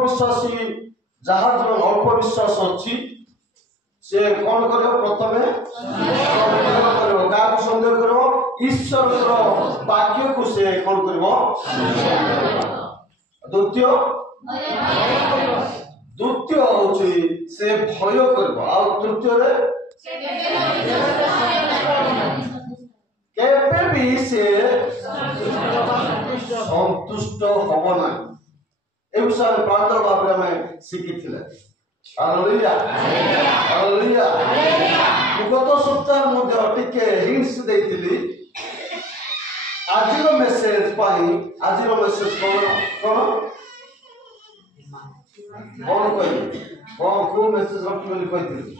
विश्वासी जहाँ जो अल्प विश्वास अच्छी से कौन करो प्रथमे क्या सन्देह करो ईश्वर वाक्य को से कौन करो द्वितीय हूँ से भय कर तृतीय केबे भी से संतुष्ट हम ना ए विषय प्रातः भाव में शिखी हालेलुया हालेलुया गत सप्ताह मध्य टिके हिंट्स देइतिली आजिर मेसेज पाई आजिर मेसेज कोन कोई को मेसेज रखी बोली कहतिली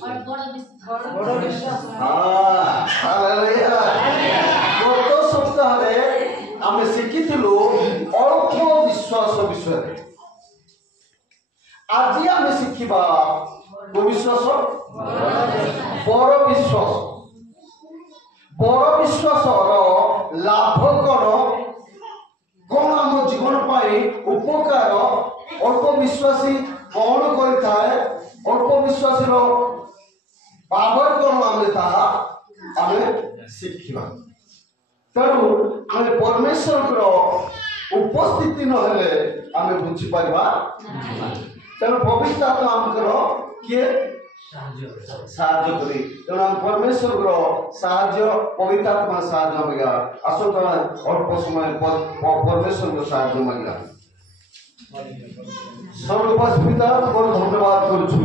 बड़ विश्वास हालेलुया गत सप्ताह रे आमे शिखिथिलु अल्प विश्वास विषय आज आम शिखा विश्वास बड़ विश्वास लाभ कौन आम जीवन पाई उपकार अल्प विश्वासी कौन करें अल्प विश्वासी पावर कौन आम शिखा तेणु आम परमेश्वर उपस्थिति नहेले आम बुझीपर तेणु पवित्र आत्मा आमकर किए साहाय्य करी तेणु आम परमेश्वर साहाय्य पवित्र आत्मा साहाय्य मांगा आसो अल्प समय परमेश्वर साहाय्य मांगा सर्वोपरि पिता तुम धन्यवाद करुछु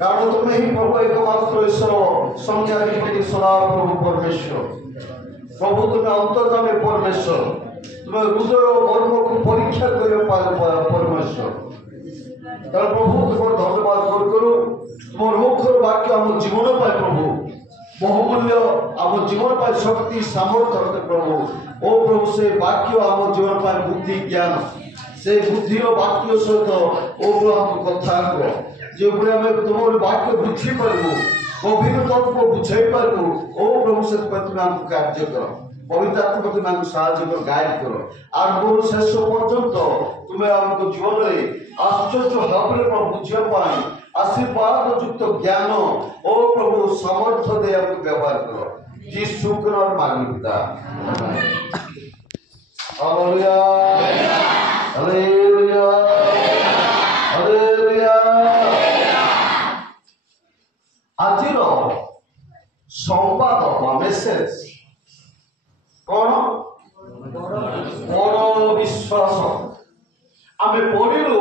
कारण तुम्हें ही प्रभु एकमात्र ईश्वर संज्ञाधिपति सदा प्रभु परमेश्वर प्रभु तुम्हें अंतर्जामी परमेश्वर तुम्हें हृदय मर्म को परीक्षा कर परमेश्वर प्रभु तुम धन्यवाद करू तुम मुखर वाक्य आम जीवन पाए प्रभु बहुमूल्य आम जीवन पाए शक्ति सामर्थ्य प्रभु ओ प्रभु से वाक्य आम जीवन पाए बुद्धि ज्ञान से बुद्धि और वाक्य सहित ओ प्रभु हम कथा जो आम तुम वाक्य बुझी पारू गभीर तत्व बुझे पारू ओ प्रभु से तुम्हें आमको कार्य कर पवित्र आत्मा तुम्हें साहाय्य कर गाइड कर आरंभ शेष पर्यंत तुम्हें आमको जीवन में आश्चर्य भाव बुझा आशीर्वाद युक्त ज्ञान ओ प्रभु सामर्थ्य दे आमको व्यवहार कर यीशु के नाम मांगता हालेलुया हालेलुया हालेलुया आजिर संवाद मेसेज कौन बड़ विश्वास आम पढ़िलु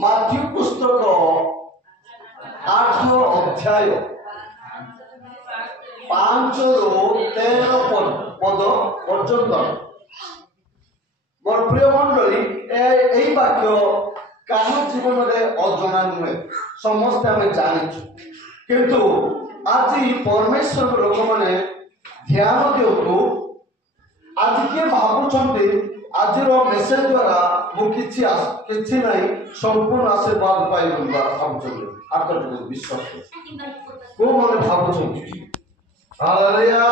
माथ्यू पुस्तक 8 अध्याय 5 ରୁ 13 पद पर्यंत मोर प्रिय मंडली यही वाक्य क्या जीवन में अजना नुहे समस्ते आम जाचु किंतु आज परमेश्वर लोक मैंने ध्यान दिंतु आज किए भावुंट आज मेसेज द्वारा मुझे ना संपूर्ण आशीर्वाद पाई भावुं आत्म विश्वास को मैंने भावुं हालेलुया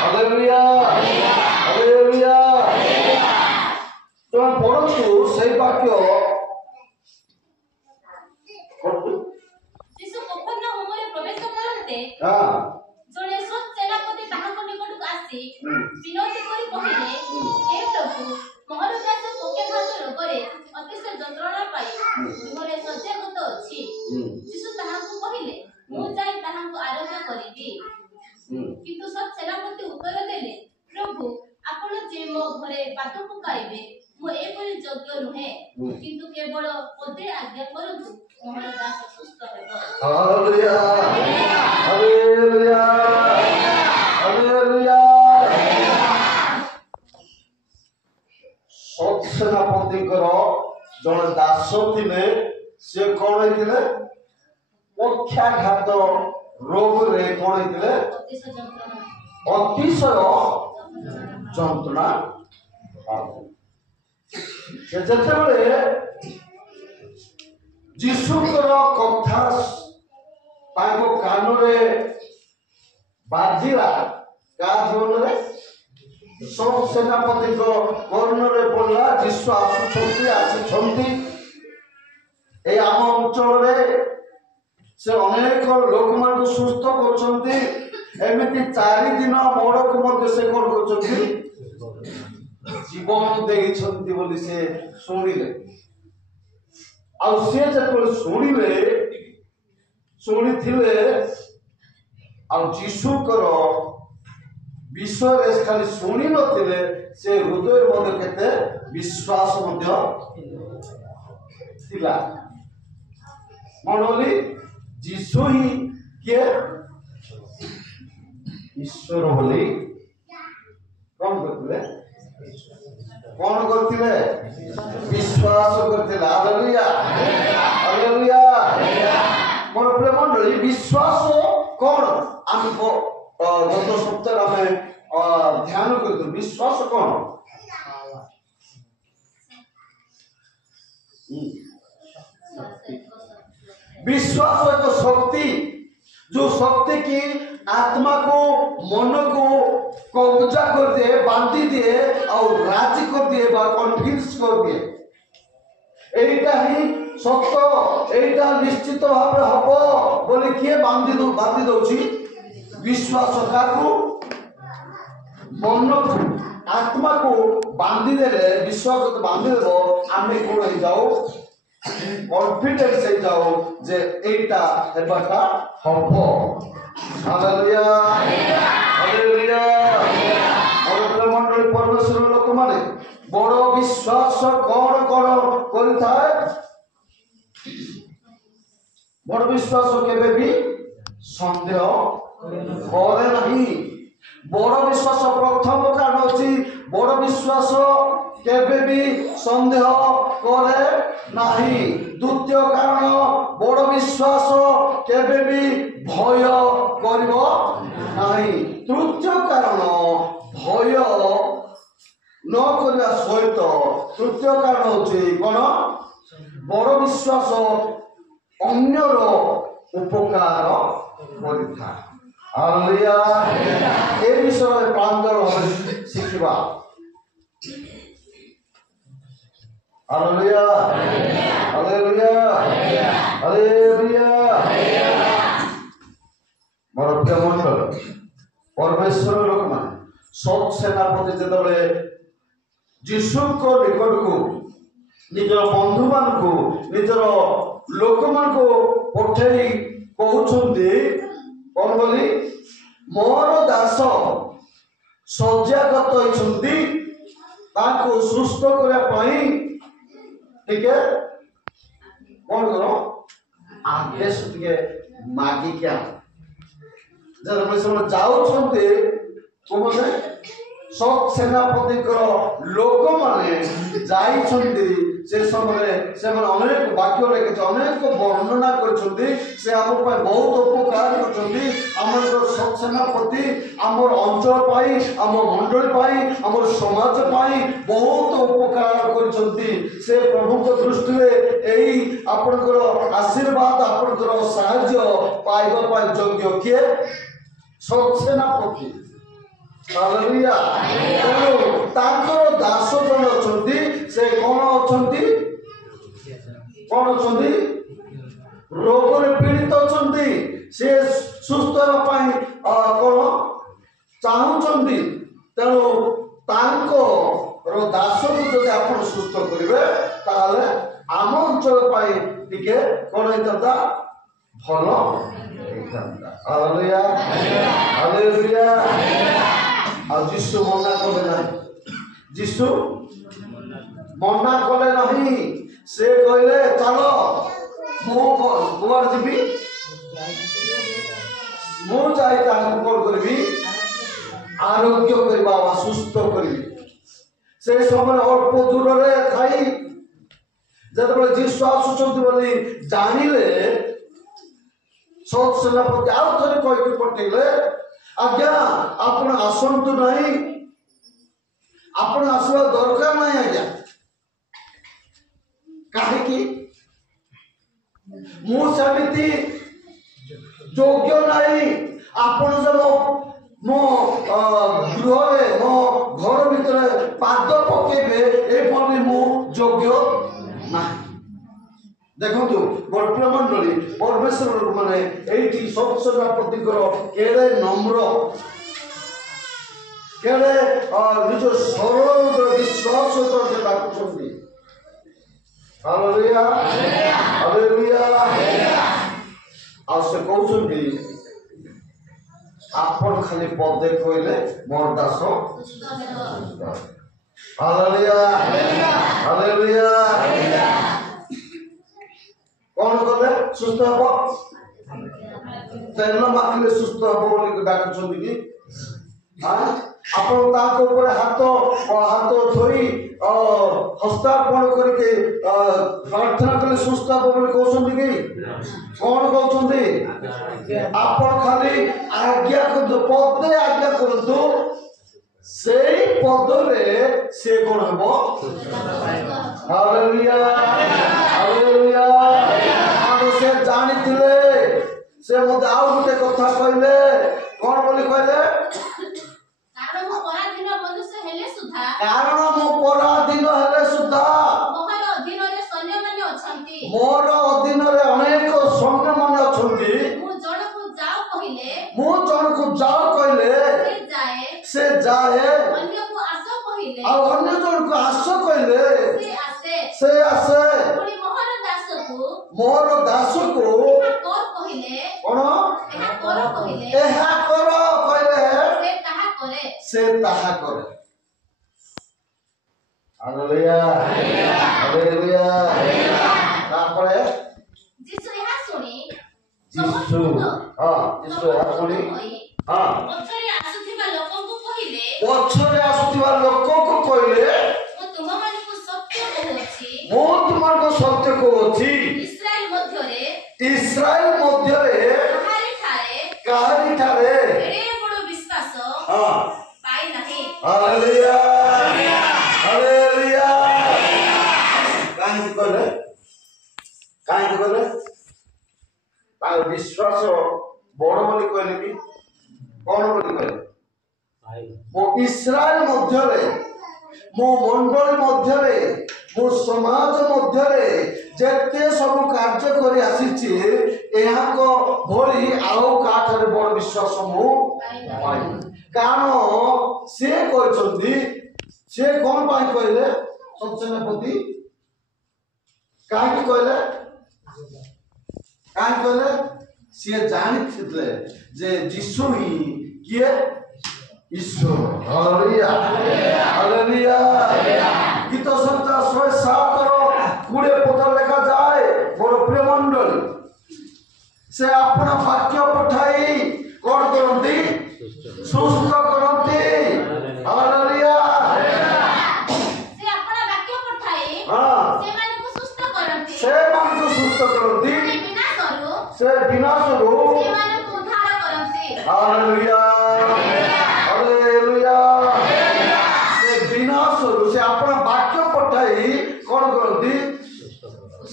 हालेलुया हालेलुया तुम पढ़ु से वाक्य जने सब सेनापति ताहाको निकटक आसी विनती करी कहिले हे प्रभु मोहर दास पक्षाघात रोगरे अतिशय यंत्रणा पाई घरे सज्जागत अछि यीशु ताहाको कहिले मु जाई ताहाको आरोग्य करिबी किंतु सब सेनापति उत्तर देले प्रभु आपण जे मो घरे पात पकाइबे मु एपरि योग्य नुहे किंतु केवल पदे आज्ञा करतु मोहर दास सुस्थ हेबो हालेलुया हालेलुया हालेलुया सेनापति जन दास थे सी कौन होते पक्षाघात रोग रे कौन होते अतिशय जंत्रणा जिते जीशुकर कथा कान बाजिला क्या जीवन में सब सेनापति कर्ण रे पड़ा जीशु ଯୀଶୁ ଆସିଛନ୍ତି এই ଆମ ଅଞ୍ଚଳରେ ସେ ଅନେକ ଲୋକମାନଙ୍କୁ ସୁସ୍ଥ କରୁଛନ୍ତି। ଏମିତି 4 ଦିନ ମୋଡ଼କୁ ମଧ୍ୟ ସେ କଣ କରୁଛନ୍ତି ଜୀବନ ଦେଇଛନ୍ତି ବୋଲି ସେ ଶୁଣିଲେ। ଆଉ ସେ ଯେତେବେଳେ ଶୁଣିଥିଲେ ଆଉ ଯୀଶୁଙ୍କର ବିଷୟରେ ଖାଲି ଶୁଣି ନଥିଲେ, ସେ ହୃଦୟରେ ମଧ୍ୟ କେତେ ବିଶ୍ୱାସ ମଧ୍ୟ ଥିଲା। ମଣ୍ଡଳୀ ଯୀଶୁ ହିଁ କିଏ ଈଶ୍ୱର ବୋଲି କଣ କରିଥିଲେ ବିଶ୍ୱାସ କରିଥିଲେ। Hallelujah hallelujah. ମୋର ପ୍ରିୟ ମଣ୍ଡଳୀ, ବିଶ୍ୱାସ କଣ? ଆମେ ଗତ ସପ୍ତାହରେ ଆମେ ଧ୍ୟାନ କରିଥିଲୁ। ବିଶ୍ୱାସ କଣ? विश्वास एक शक्ति, जो शक्ति की आत्मा को मन को कब्जा कर दिए, बांधी दिए और राजी कर दिए, कन्फिन्स कर दिए। एटा ही सत्य, एटा निश्चित भाव हम बोली किए बांधी दौची विश्वास काकू मन को आत्मा को बांधी देले, विश्वास बांधी देव आम कौन हो जाओ कॉन्फिडेंस हो जाओ जे एटा हेबाटा हबो। Hallelujah hallelujah. और मंडली परमेश्वर लोक माने बड़ विश्वास कौन कौन करिथाए? बड़ विश्वास केबे भी संदेह करे नहीं। बड़ विश्वास प्रथम कारण अछि बड़ विश्वास केबे भी संदेह करे नहीं। द्वितीय कारण बड़ विश्वास केबे भी भय करिवो नहीं। तृतीय कारण भय न करिया सहित तृतीय कारण होछि कोन? बड़ विश्वास अन्यर उपकार करिथा। हालेलुया। ए विषय प्रांजल भावे शिखिबा। Hallelujah hallelujah hallelujah. मोर प्रिय मंडल, परमेश्वर लोक माने सब सेनापति जेतबेले यीशुको निकट को निजर बंधु मान को निजर लोक मान को पठेई कहउछन्ती कोन बोली? मोर दास सज्जागत होइछन्ती, ताको सुस्थ करिया पई ठीक है कौन करो आदेश टिके मागी क्या जब हम सब जाउछन्ते कोमने सब सेनापति को लोक माने जाइछन्ते से समय से मन अनेक वाक्य लेके अनेक वर्णना करछन्ते। से हम पर बहुत उपकार करछन्ते। हमर सब सेनापति हमर अंचल पाई, हमर मंडल पाई, हमर समाज पाई बहुत उपकार करछन्ते। से प्रभु को दृष्टि में एई आपनकर आशीर्वाद आपनकर साहाय्य पाइबा पाई योग्य किए सब सेनापति। हालेलुया। तांकर दास जन अछन्ती, से कोन अछन्ती? कोन अछन्ती? रोग रे पीड़ित अछन्ती। से सुस्थ हेबा पाई कोन चाहुचन्ती। तेणु तांकर दास को जदि आपण सुस्थ करिवे ताले आम अंचल पाई टिके कोन हेतता भलो हेतता। Hallelujah hallelujah. आ यीशु मना कले नहीं, यीशु मना कले नहीं। से कहले चलो मु कुआर जीवी, मु जाई तांको कोन करबी आरोग्य करबा वा सुस्थ करबी। से समय अल्प दूर रे थाई जतबे यीशु आसुचंती बोली जानिले सब सेनापति आउ थरे कहि पटेले आज्ञा आपण आसंतु नहीं, आपण आसवा दरकार नहीं आज्ञा। काहे कि मु समिति योग्य नहीं। आपण जब मो गृह मो घर भीतर पाद पकेबे ए पने मु ଯୋଗ୍ୟ ନାହିଁ। ଦେଖନ୍ତୁ ପ୍ରିୟ ମଣ୍ଡଳୀ, ପରମେଶ୍ୱର ମାନେ ଏଇଠି ସବୁ ସେନାପତିଙ୍କର କେଡ଼େ ନମ୍ର, କେଡ଼େ ନିଜ ସରଳ ବିଶ୍ୱାସ ସହିତ ସେ ଡାକୁଛନ୍ତି। Hallelujah hallelujah. ଆଉ ସେ କହୁଛନ୍ତି ଆପଣ ଖାଲି ପଦେ କହିଲେ ମୋର ଦାସ। Hallelujah hallelujah. କଣ କଲେ ସୁସ୍ଥ ହବ? ତେଲ ମାଖିଲେ ସୁସ୍ଥ ହବ ବୋଲି ଡାକୁଛନ୍ତି କି? ଆପଣ ତାଙ୍କ ଉପରେ ହାତ ଥୋଇ ହସ୍ତାର୍ପଣ କରିକି ପ୍ରାର୍ଥନା କଲେ ସୁସ୍ଥ ହବ ବୋଲି କହୁଛନ୍ତି କି? କଣ କହୁଛନ୍ତି? ଆପଣ ଖାଲି ଆଜ୍ଞା କରନ୍ତୁ, ପଦେ ଆଜ୍ଞା କରନ୍ତୁ, ସେଇ ପଦରେ ସେ କଣ ହବ? Hallelujah hallelujah. ସେ ଜାଣିଥିଲେ। ସେ ମତେ ଆଉ ଗୋଟେ କଥା କହିଲେ। କଣ ବୋଲି କହିଲେ? କାରଣ ମୁଁ ପରାଧୀନ ହେଲେ ସୁଦ୍ଧା ମୋର ଅଧୀନରେ ସୈନ୍ୟମାନେ ଅଛନ୍ତି। ମୋର ଅଧୀନରେ ଅନେକ ସୈନ୍ୟମାନେ ଅଛନ୍ତି। ମୁଁ ଜଣକୁ ଯାଅ କହିଲେ ସେ ଯାଏ, ଅନ୍ୟକୁ ଆସ କହିଲେ ଆଉ ଅନ୍ୟ ଜଣକୁ ଆସ କହିଲେ ସେ ଆସେ। ମୋର ଦାସକୁ କଣ ଏହା କର କହିଲେ ସେ ତାହା କରେ। Hallelujah hallelujah. ତାପରେ ଯୀଶୁ ଏହା ଶୁଣି ପଛରେ ଆସୁଥିବା ଲୋକଙ୍କୁ କହିଲେ ମୁଁ ତୁମମାନଙ୍କୁ ସତ୍ୟ କହୁଛି, ଇସ୍ରାଏଲ ମଧ୍ୟରେ କାହାରିଠାରେ ଏଡ଼େ ବଡ଼ ବିଶ୍ୱାସ ପାଇ ନାହିଁ। Hallelujah hallelujah. କାହିଁକି କହିଲେ? ତାର ବିଶ୍ୱାସ ବଡ଼ ବୋଲି କହିଲେ କି? କଣ ବୋଲି କହିଲେ? ମୋ ଇସ୍ରାଏଲ ମଧ୍ୟରେ, ମୋ ମଣ୍ଡଳୀ ମଧ୍ୟରେ, ମୋ ସମାଜ ମଧ୍ୟରେ ଯେତେ ସବୁ କାର୍ଯ୍ୟ କରି ଆସିଛି, ଏହାଙ୍କ ଭଳି ଆଉ କାହାଠାରେ ବଡ଼ ବିଶ୍ୱାସ ମୁଁ ପାଇନି। କାରଣ ସେ କହିଛନ୍ତି, ସେ କଣ ପାଇଁ କହିଲେ? ସତ୍ୟନାପତି କାହିଁକି କହିଲେ? ସିଏ ଜାଣିଥିଲେ ଯେ ଯୀଶୁ ହିଁ କିଏ? ଈଶ୍ୱର। Hallelujah hallelujah. ଗୀତ ସଂହିତା 107:20 ପଦ ଲେଖାଯାଏ, ମୋର ପ୍ରିୟ ମଣ୍ଡଳୀ, ସେ ଆପଣ ବାକ୍ୟ ପଠାଇ କଣ କରନ୍ତି? ସୁସ୍ଥ କରନ୍ତି। ହାଲେଲୁୟା। ସେମାନଙ୍କୁ ସୁସ୍ଥ କରନ୍ତି, ସେ ବିନାଶରୁ ହାଲେଲୁୟା ହାଲେଲୁୟା। ସେ ବିନାଶରୁ ସେ ଆପଣ ବାକ୍ୟ ପଠାଇ କଣ କରନ୍ତି?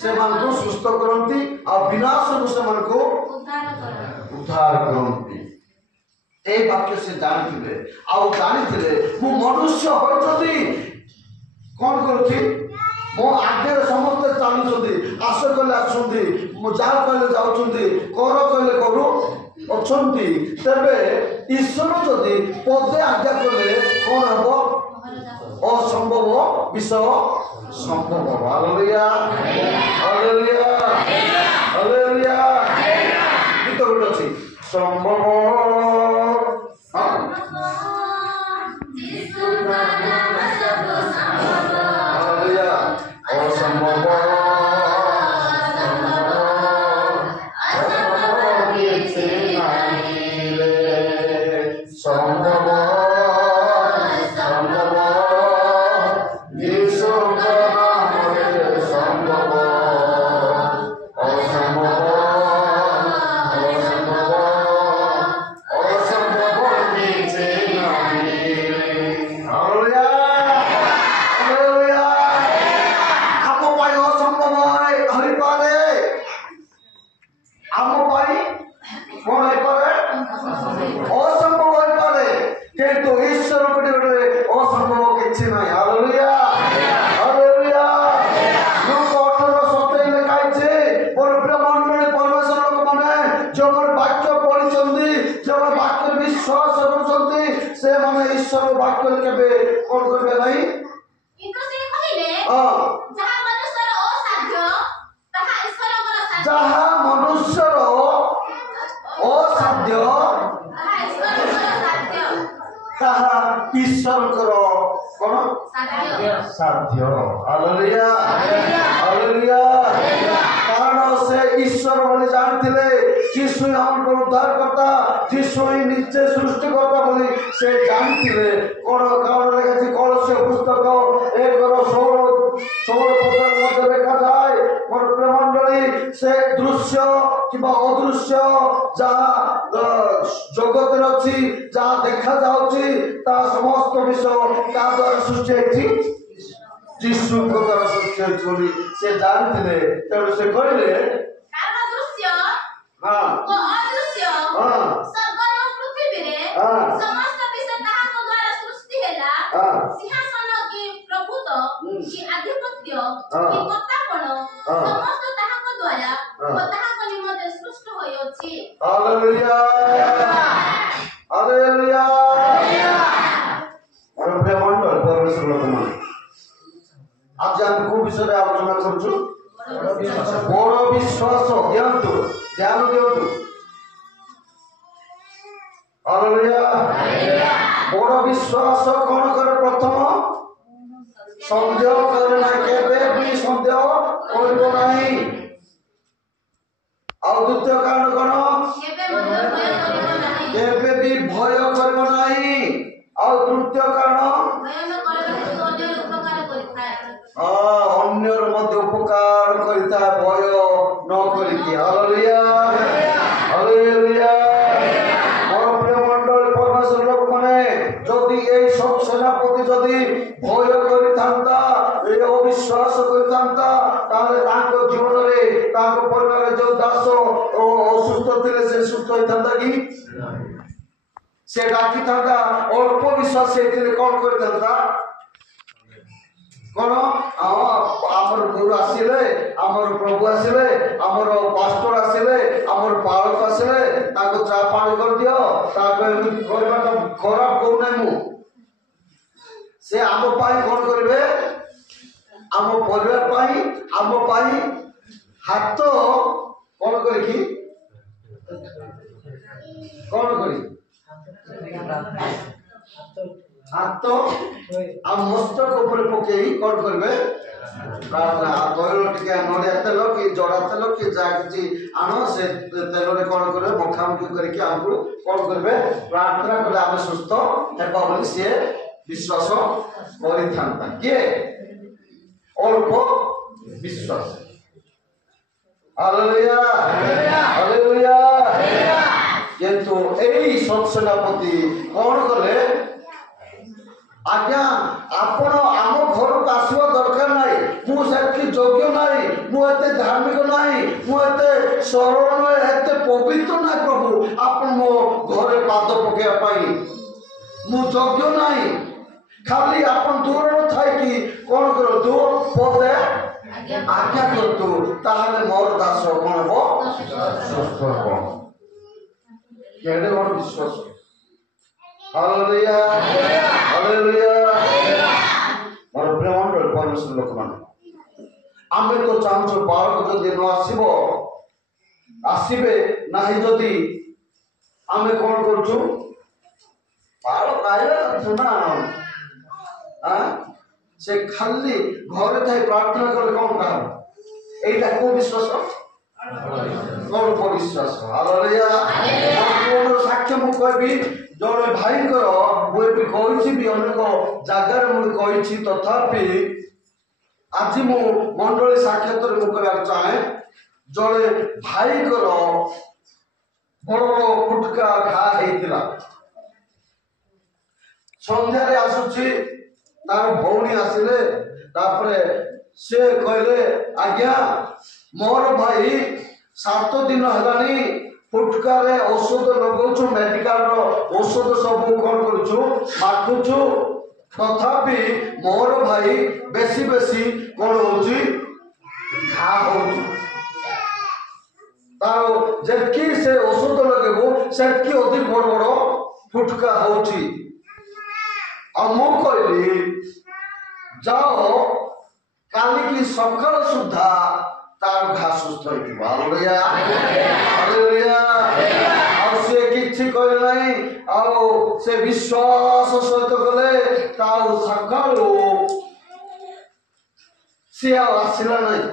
ସେମାନଙ୍କୁ ସୁସ୍ଥ କରନ୍ତି, ଆଉ ବିନାଶରୁ ସେମାନଙ୍କୁ ଉଦ୍ଧାର କରନ୍ତି। এই বাক্য সে জানিଥିଲେ, ଆଉ ଜାଣିଥିଲେ ମୁଁ ମନୁଷ୍ୟ ହୋଇଛନ୍ତି କଣ କରୁଛି? ମୋ ଆଗରେ ସମସ୍ତେ ଚାଲୁଛନ୍ତି, ଆସ କହିଲେ ଆସୁଛନ୍ତି, ମୁଁ ଯାଅ କହିଲେ ଯାଉଛନ୍ତି, କର କହିଲେ କରୁ ଅଛନ୍ତି। ତେବେ ଈଶ୍ୱର ଯଦି ପଦେ ଆଜ୍ଞା କଲେ କଣ ହେବ? ଅସମ୍ଭବ ବିଷୟ ସମ୍ଭବ। Hallelujah hallelujah hallelujah. ଗୀତ ଗୋଟେ ଅଛି, ସମ୍ଭବ ईश्वर वाक्य केबे कोन करबे नहीं କିନ୍ତୁ ସେ କହିଲେ हां ଯାହା ମନୁଷ୍ୟର ଅସାଧ୍ୟ ତାହା ଈଶ୍ୱରଙ୍କର ସାଧ୍ୟ जहा मनुष्यर असाध्य ତାହା ଈଶ୍ୱରଙ୍କର ସାଧ୍ୟ ତାହା ଈଶ୍ୱରଙ୍କର କଣ ସାଧ୍ୟ ସାଧ୍ୟ ହାଲେଲୁୟା ହାଲେଲୁୟା କାରଣ ସେ ଈଶ୍ୱର ବୋଲି ଜାଣିଥିଲେ ଯୀଶୁ ଆମର ଉଦ୍ଧାରକର୍ତ୍ତା ଯୀଶୁ ହିଁ ନିଜେ ସୃଷ୍ଟିକର୍ତ୍ତା ବୋଲି ସେ ଜାଣିଥିଲେ କଣ କାରଣ ଲେଖାଛି କଳସ୍ୟ ପୁସ୍ତକ 1:16 ମଧ୍ୟ ଲେଖାଯାଏ ମୋର ପ୍ରେମଣ୍ଡଳୀ ସେ ଦୃଶ୍ୟ କିମ୍ବା ଅଦୃଶ୍ୟ ଯାହା ଜଗତରେ ଅଛି ଯାହା ଦେଖାଯାଉଛି ତା ସମସ୍ତ ବିଷୟ ତା ଦ୍ୱାରା ସୃଷ୍ଟି ହେଇଛି ଯୀଶୁଙ୍କ ଦ୍ୱାରା ସୃଷ୍ଟି ହେଇଛି ବୋଲି ସେ ଜାଣିଥିଲେ ତେଣୁ ସେ କହିଲେ କାରଣ ଦୃଶ୍ୟ ହଁ ଓ ଅଦୃଶ୍ୟ ସ୍ୱର୍ଗରେ ଓ ପୃଥିବୀରେ ସମସ୍ତ ବିଷୟ ତାହାଙ୍କ ଦ୍ୱାରା ସୃଷ୍ଟି ହେଲା ସିଂହାସନ କି ପ୍ରଭୁତ୍ୱ କି ଆଧିପତ୍ୟ କି କର୍ତ୍ତାପଣ ସମସ୍ତ ତାହାଙ୍କ ଦ୍ୱାରା ଓ ତାହାଙ୍କ ନିମନ୍ତେ ସୃଷ୍ଟି ହୋଇଅଛି ହାଲେଲୁୟା ହାଲେଲୁୟା ପ୍ରେମଣ୍ଡଳ ପରମେଶ୍ୱର ଲୋକମାନେ आज हम को विषय आलोचना करछु बड़ विश्वास दियंतु ध्यान दियंतु हालेलुया बड़ विश्वास कोन करे प्रथम संदेह करे ना केबे भी संदेह करबो नाही आ द्वितीय कारण कोन केबे भी भय करबो नाही आ तृतीय कारण अन्यर मध्य उपकार करता भय न करिकी हालेलुया हालेलुया मोर प्रिय मंडल परमेश्वर लोक माने जदि ए सब सेनापति जदि भय करितांता ए अविश्वास करितांता ताले ताको जीवन रे ताको परिवार जो दास ओ असुस्थ थिले से सुस्थ होइतांता कि से डाकितांता अल्प विश्वास से थिले कोन करितांता कौन आमर गुरु आसिले आमर प्रभु आसिले आमर पास्टर आसिले आमर पालक आसिले ताको चा पानी कर दियो ताको एमि करबा त खराब को नै मु से आम पाई कोन करबे आम परिवार पाई आम पाई हाथ कोन करी की कोन करी हाथ आ मस्तक ऊपर पकेई कोन करबे प्रार्थना गयलो टिके नडिया तेल कि जड़ा तेल कि जा कि आनो से तेल रे कोन करबे मुखामुखी करके हमको कोन करबे प्रार्थना करले हम सुस्थ हेबा बोली से विश्वास करि थांता के अल्प विश्वास हालेलुया हालेलुया किंतु एई सत्सेनापति कोन करले आज्ञा आपण आम घर को आसवा दरकार नहीं मुझे योग्य नहीं मुझे धार्मिक नहीं मुझे सरल नहीं एते पवित्र नहीं प्रभु आपण मो घरे पाद पकेया मु योग्य नहीं खाली आपण दूर थाई कि कौन करो तू पदे आज्ञा कर तू ताहले मोर दास कोन हो सुस्थ हो केडे और विश्वास हालेलुया हालेलुया मोर प्रेमंडल परमेश्वर लोक माने आमे तो चाहू बालक जदि न आसीबो आसीबे नाही जदि आमे कोन करछु बालक आइला सुना से खाली घरे थाई प्रार्थना करे कोन काम एटा को विश्वास कोन को विश्वास हालेलुया कोन साक्ष्य मु कहबी जड़े भाई मुझे कही अनेक जगार मुझे तथापि आज मु मंडली साक्षात मुझे चाहे जड़े भाई बड़ बड़ फुटका घा होता संध्यारे आसुची तार भौणी आसिले से कहले आज्ञा मोर भाई 7 दिन है फुटकार औषध लगौछु मेडिकल औषध सब कौन करूछु माखुछु तथापि मोर भाई बेसी बेसी कौन होची घा होची तारो जेकी से औषध लगेबो सेकी अधिक बड़ बड़ फुटका होची ଆଉ ମୁଁ କହିଲି ଯାଅ କାଲିକି ସକାଳ ସୁଦ୍ଧା ତାର ଘା ସୁସ୍ଥ ହେଇଥିବ। Hallelujah hallelujah. ଆଉ ସେ କିଛି କହିଲେ ନାହିଁ, ଆଉ ସେ ବିଶ୍ୱାସ ସହିତ ଗଲେ। ତାଉ ସକାଳୁ ସିଏ ଆଉ ଆସିଲା ନାହିଁ।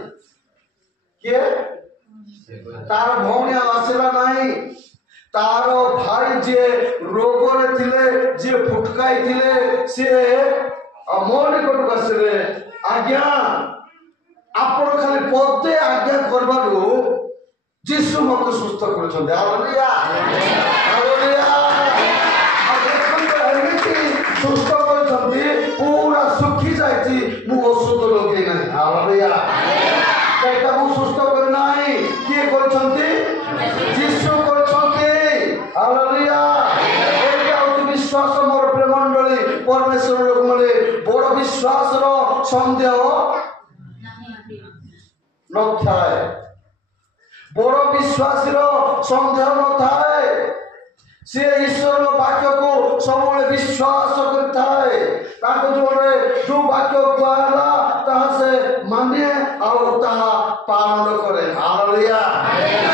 କିଏ? ତାର ଭଉଣୀ ଆଉ ଆସିଲା ନାହିଁ। ତାର ଭାଇ ଯିଏ ରୋଗରେ ଥିଲେ, ଯିଏ ଫୁଟକାଇ ଥିଲେ, ସିଏ ମୋ ନିକଟକୁ ଆସିଲେ। ଆଜ୍ଞା ଆପଣ ଖାଲି ପଦେ ଆଜ୍ଞା କରବାରୁ ଯୀଶୁ ମତେ ସୁସ୍ଥ କରୁଛନ୍ତି। Hallelujah hallelujah. ଆଉ ଦେଖନ୍ତୁ ଏମିତି ସୁସ୍ଥ କରୁଛନ୍ତି, ପୁରା ଶୁଖି ଯାଇଛି, ମୁଁ ଔଷଧ ଲଗେଇ ନାହିଁ। ହାଲେଲୁୟା। ଏଇଟା ମୁଁ ସୁସ୍ଥ କରି ନାହିଁ, କିଏ କରିଛନ୍ତି? ଯୀଶୁ କରିଛନ୍ତି। ହାଲେଲୁୟା। ଏଇଟା ହଉଛି ବିଶ୍ୱାସ। ମୋର ପ୍ରେମଣ୍ଡଳୀ ପରମେଶ୍ୱର ଲୋକମାନେ ବଡ଼ ବିଶ୍ୱାସର ସନ୍ଦେହ ନଥାଏ, ବଡ଼ ବିଶ୍ୱାସୀର ସନ୍ଦେହ ନଥାଏ। ସିଏ ଈଶ୍ୱରଙ୍କ ବାକ୍ୟକୁ ସବୁବେଳେ ବିଶ୍ୱାସ କରିଥାଏ। ତାଙ୍କ ଜୀବନରେ ଯୋଉ ବାକ୍ୟ କୁହାହେଲା ତାହା ସେ ମାନେ ଆଉ ତାହା ପାଳନ କରେ। ହାଲେଲୁୟା।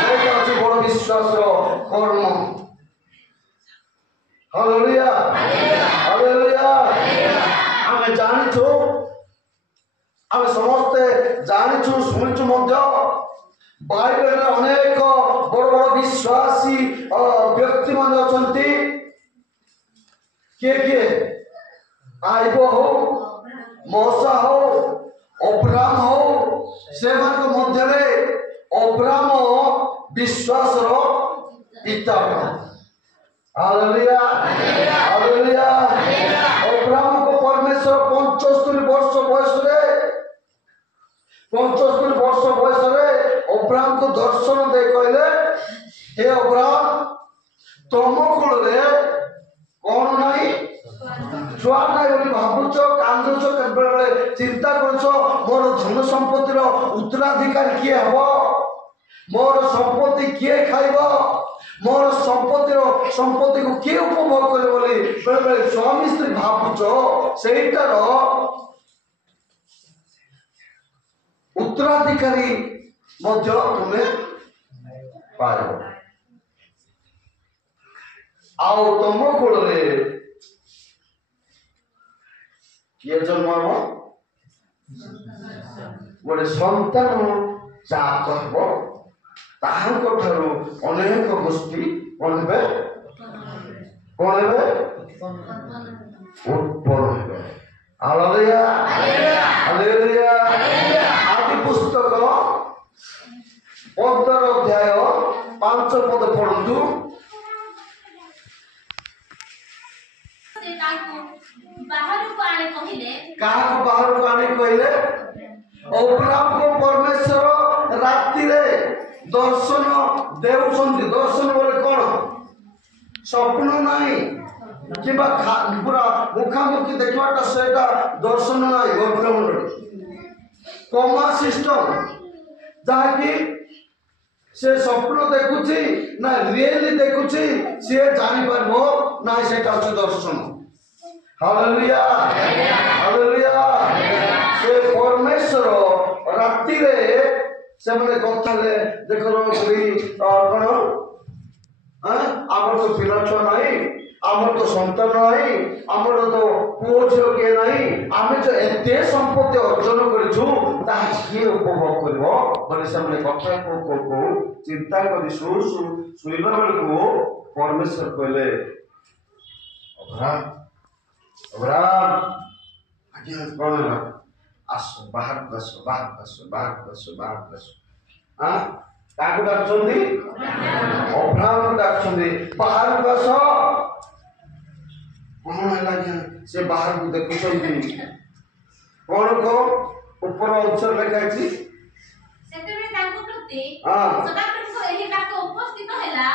ସେଇଟା ହଉଛି ବଡ଼ ବିଶ୍ୱାସର କର୍ମ। Hallelujah hallelujah. ଆମେ ଜାଣିଛୁ, ଆମେ ସମସ୍ତେ ଜାଣିଛୁ, ଶୁଣିଛୁ ମଧ୍ୟ ବାଇବେଲରେ ଅନେକ ବଡ଼ ବଡ଼ ବିଶ୍ୱାସୀ ବ୍ୟକ୍ତି ମାନେ ଅଛନ୍ତି। କିଏ କିଏ? ଆଇବ ହଉ, ମୋଶା ହଉ, ଅବ୍ରାମ ହଉ। ସେମାନଙ୍କ ମଧ୍ୟରେ ଅବ୍ରାମ ବିଶ୍ୱାସର ପିତା। Hallelujah hallelujah. ଅବ୍ରାମକୁ ପରମେଶ୍ୱର 75 ବର୍ଷ ବୟସରେ ଅବ୍ରାମକୁ ଦର୍ଶନ ଦେଇ କହିଲେ, ହେ ଅବ୍ରାମ, ତମ କୂଳରେ କଣ ନାହିଁ? ଛୁଆ ନାହିଁ ବୋଲି ଭାବୁଛ, କାନ୍ଦୁଛ, ବେଳେ ଚିନ୍ତା କରୁଛ, ମୋର ଧନ ସମ୍ପତ୍ତିର ଉତ୍ତରାଧିକାରୀ କିଏ ହବ? ମୋର ସମ୍ପତ୍ତି କିଏ ଖାଇବ? ମୋର ସମ୍ପତ୍ତିକୁ କିଏ ଉପଭୋଗ କରିବ ବୋଲି ବେଳେ ବେଳେ ସ୍ୱାମୀ ସ୍ତ୍ରୀ ଭାବୁଛ। ସେଇଟାର ଉତ୍ତରାଧିକାରୀ ମଧ୍ୟ ତୁମେ ପାଇବ। ଆଉ ତମ କୋଳରେ କିଏ ଜନ୍ମ ହବ? ଗୋଟେ ସନ୍ତାନ ଜାତ ହେବ। ତାହାଙ୍କ ଠାରୁ ଅନେକ ଗୋଷ୍ଠୀ କଣ ହେବେ? ଉତ୍ପନ୍ନ ହେବେ। Hallelujah hallelujah. ଆଦି ପୁସ୍ତକ 15 ଅଧ୍ୟାୟ 5 ପଦ ପଢନ୍ତୁ। ସେ ତାଙ୍କୁ ବାହାରକୁ ଆଣି କହିଲେ। କାହାକୁ ବାହାରକୁ ଆଣି କହିଲେ? ଅବ୍ରାମକୁ ପରମେଶ୍ୱର ରାତିରେ ଦର୍ଶନ ଦେଉଛନ୍ତି। ଦର୍ଶନ ବୋଲେ କଣ? ସ୍ୱପ୍ନ ନାହିଁ କିମ୍ବା ପୁରା ମୁଖାମୁଖି ଦେଖିବାଟା ସେଇଟା ଦର୍ଶନ ନାହିଁ। ଗର୍ଭମଣ୍ଡଳ କମା ସିଷ୍ଟମ, ଯାହାକି ସେ ସ୍ୱପ୍ନ ଦେଖୁଛି ନା ରିଏଲି ଦେଖୁଛି, ସିଏ ଜାଣିପାରିବ ନାହିଁ। ସେଇଟା ହଉଛି ଦର୍ଶନ। Hallelujah hallelujah. ସେ ପରମେଶ୍ୱର ରାତିରେ ସେମାନେ କଥା ହେଲେ, ଦେଖ କଣ ଆମର ତ ପିଲା ଛୁଆ ନାହିଁ, ଆମର ତ ସନ୍ତାନ ନାହିଁ, ଆମର ତ ପୁଅ ଝିଅ କିଏ ନାହିଁ, ଆମେ ଯୋଉ ଏତେ ସମ୍ପତ୍ତି ଅର୍ଜନ କରିଛୁ ତାହା କିଏ ଉପଭୋଗ କରିବ ବୋଲି ସେମାନେ କଥା କହୁ ଚିନ୍ତା କରି ଶୋଇଲା ବେଳକୁ ପରମେଶ୍ୱର କହିଲେ, ଅବ୍ରାମ ଆଜ୍ଞା କଣ ହେଲା? ଆସ, ବାହାରକୁ ଆସ, ବାହାରକୁ ଆସ, ବାହାରକୁ ଆସ, ବାହାରକୁ ଆସ। କାହାକୁ ଡାକୁଛନ୍ତି? ଅବ୍ରାମକୁ ଡାକୁଛନ୍ତି, ବାହାରକୁ ଆସ। କଣ ହେଲା? ସେ ବାହାରକୁ ଦେଖୁଛନ୍ତି। କଣ ଉପର ଅଂଶରେ ଲେଖା ହେଇଛି? ସେତେବେଳେ ତାଙ୍କ ପ୍ରତି ସଦାପ୍ରଭୁଙ୍କ ଏହି ବାକ୍ୟ ଉପସ୍ଥିତ ହେଲା,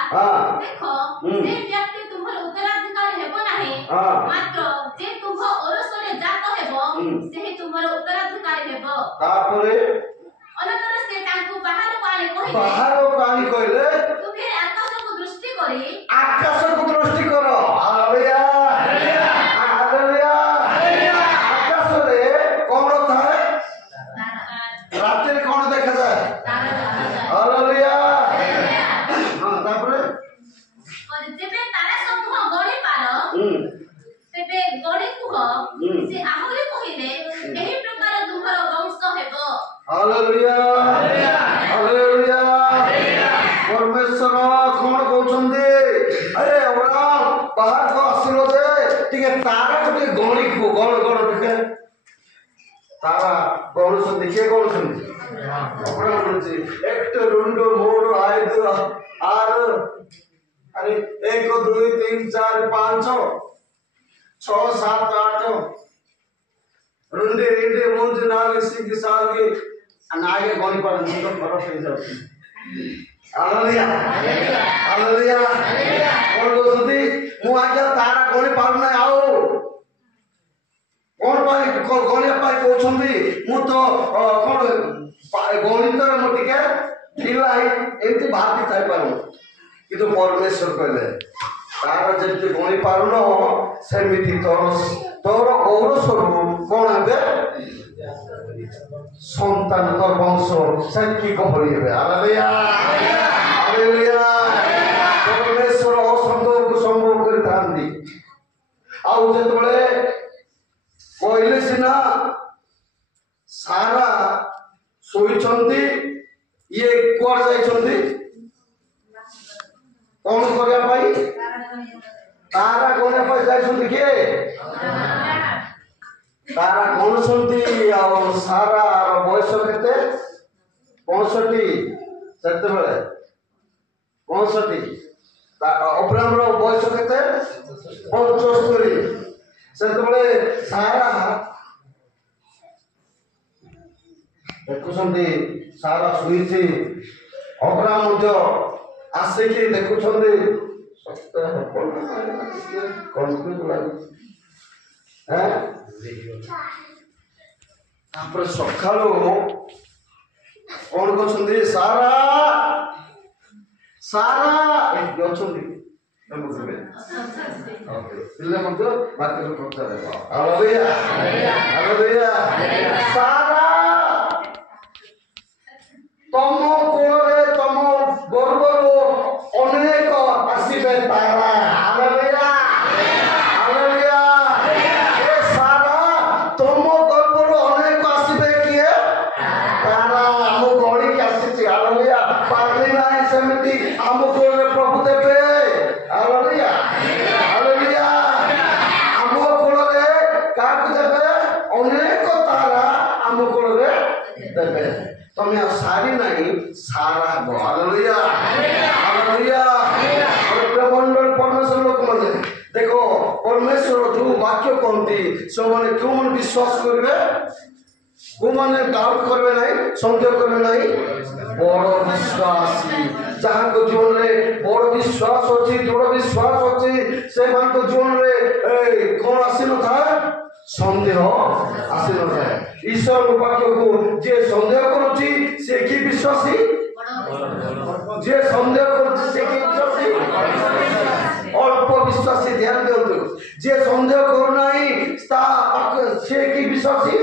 ଦେଖ, ସେ ବ୍ୟକ୍ତି ତୁମର ଉତ୍ତରାଧିକାରୀ ହେବ ନାହିଁ, ମାତ୍ର ଯେ ତୁମ ଔରସରେ ଜାତ ହେବ ସେହି ତୁମର ଉତ୍ତରାଧିକାରୀ ହେବ। ତାପରେ ଅନନ୍ତର ସେ ତାଙ୍କୁ ବାହାରକୁ ଆଣି କହିଲେ, ତୁମେ ଆକାଶକୁ ଦୃଷ୍ଟି କର। Hallelujah hallelujah. ରାତିରେ କଣ ଦେଖାଯାଏ? ହାଲେଲୁୟା। ହଁ ତାପରେ ଯେବେ ତାରା ସମୂହ ଗଣି ପାର ତେବେ ଗଣି କୁହ ସେ ଆହୁରି କହିଲେ ଏହି ପ୍ରକାର ତୁମର ବଂଶ ହେବ। Hallelujah hallelujah. ପରମେଶ୍ୱର କଣ କହୁଛନ୍ତି? ଆରେ ଅବ୍ରାହମ ବାହାରକୁ ଆସିଲ ଯେ ଟିକେ ତାରାକୁ ଟିକେ ଗଣି କୁହ। ଗଣ ଗଣ ଟିକେ ତାରା ଗଣୁଛନ୍ତି। କିଏ ଗଣୁଛନ୍ତି? ଅବ୍ରାହମ ଗଣୁଛି। 1 2 3 4 5 6 ଆରେ 1 2 3 4 5 6 7 8 2 3 4 5 6 ನಾಗೆ ಗಣಿ ಪಾಡಂತ ಫರಕ್ ହେଇଯାଉଛି। Hallelujah hallelujah. କଣ କହୁଛନ୍ତି? ମୁଁ ଆଜ୍ଞା ତାରା ଗଣି ପାରୁନାହିଁ। ଆଉ କଣ ପାଇଁ ଗଣିବା ପାଇଁ କହୁଛନ୍ତି? ମୁଁ ତ କଣ ଗଣିତରେ ମୁଁ ଟିକେ ଥିଲା ଏମିତି ଭାବି ଥାଇପାରୁ, କିନ୍ତୁ ପରମେଶ୍ୱର କହିଲେ ତାର ଯେମିତି ଗଣି ପାରୁନ ସେମିତି ତୋର ଔରସରୁ କଣ ହେବେ? ସନ୍ତାନ ତୋର ବଂଶ ସେତିକି ଗହଳି ହେବେ। Hallelujah hallelujah. ପରମେଶ୍ୱର ଅସମ୍ଭବକୁ ସମ୍ଭବ କରିଥାନ୍ତି। ଆଉ ଯେତେବେଳେ କହିଲେ ସିନା ସାରା ଶୋଇଛନ୍ତି, ଇଏ କୁଆଡେ ଯାଇଛନ୍ତି? କଣ କରିବା ପାଇଁ? ତାରା ଗଣିବା ପାଇଁ ଯାଇଛନ୍ତି। କିଏ? ତାରା ଗଣୁଛନ୍ତି। ଆଉ ସାରାର ବୟସ କେତେ? 65। ସେତେବେଳେ 65। ଅବ୍ରାହମର ବୟସ କେତେ? 75। ସେତେବେଳେ ସାରା ଦେଖୁଛନ୍ତି ସାରା ଶୋଇଛି। ଅବ୍ରାହମ ମଧ୍ୟ ଆସିକି ଦେଖୁଛନ୍ତି। ତାପରେ ସକାଳୁ କଣ କରୁଛନ୍ତି? ସାରା ସାରା ଏଠି ଅଛନ୍ତି। ପିଲା ମଧ୍ୟ ବାକ୍ୟର ପ୍ରଚାର ହେବ। Hallelujah hallelujah. ସାରା ତମ କୋଳରେ ତମ ଗର୍ଭରୁ ଅନେକ ଆସିବେ ତାରା। Hallelujah hallelujah. ଏ ସାରା ତମ ଗର୍ଭରୁ ଅନେକ ଆସିବେ। କିଏ? ତାରା। ଆମ ଗଳିକି ଆସିଛି। ହାଲେଲୁୟା। ପାରି ନାହିଁ ସେମିତି ଆମ କୋଳରେ ପ୍ରଭୁ ଦେବେ। Hallelujah hallelujah. ଆମ କୋଳରେ କାହାକୁ ଦେବେ? ଅନେକ ତାରା ଆମ କୋଳରେ ଦେବେ। ତମେ ଆଉ ସାରି ନାହିଁ, ସାରା ହବ। Hallelujah hallelujah. ବ୍ରହ୍ମାଣ୍ଡର ପରମେଶ୍ୱର ଲୋକମାନେ ଦେଖ, ପରମେଶ୍ୱର ଯୋଉ ବାକ୍ୟ କହନ୍ତି ସେମାନେ କେଉଁମାନେ ବିଶ୍ୱାସ କରିବେ? କୋଉମାନେ ଡାଉଟ୍ କରିବେ ନାହିଁ, ସନ୍ଦେହ କରିବେ ନାହିଁ? ବଡ଼ ବିଶ୍ୱାସୀ ଯାହାଙ୍କ ଜୀବନରେ ବଡ଼ ବିଶ୍ୱାସ ଅଛି, ଦୃଢ଼ ବିଶ୍ୱାସ ଅଛି, ସେମାନଙ୍କ ଜୀବନରେ କଣ ଆସିନଥାଏ? ସନ୍ଦେହ ଆସିନଥାଏ। ଈଶ୍ୱରଙ୍କ ବାକ୍ୟକୁ ଯିଏ ସନ୍ଦେହ କରୁଛି ସେ କି ବିଶ୍ୱାସୀ? ଯିଏ ସନ୍ଦେହ କରୁଛି ସେ କି ବିଶ୍ୱାସୀ? ଅଳ୍ପ ବିଶ୍ୱାସୀ। ଧ୍ୟାନ ଦିଅନ୍ତୁ। ଯିଏ ସନ୍ଦେହ କରୁନାହିଁ ସେ କି ବିଶ୍ୱାସୀ?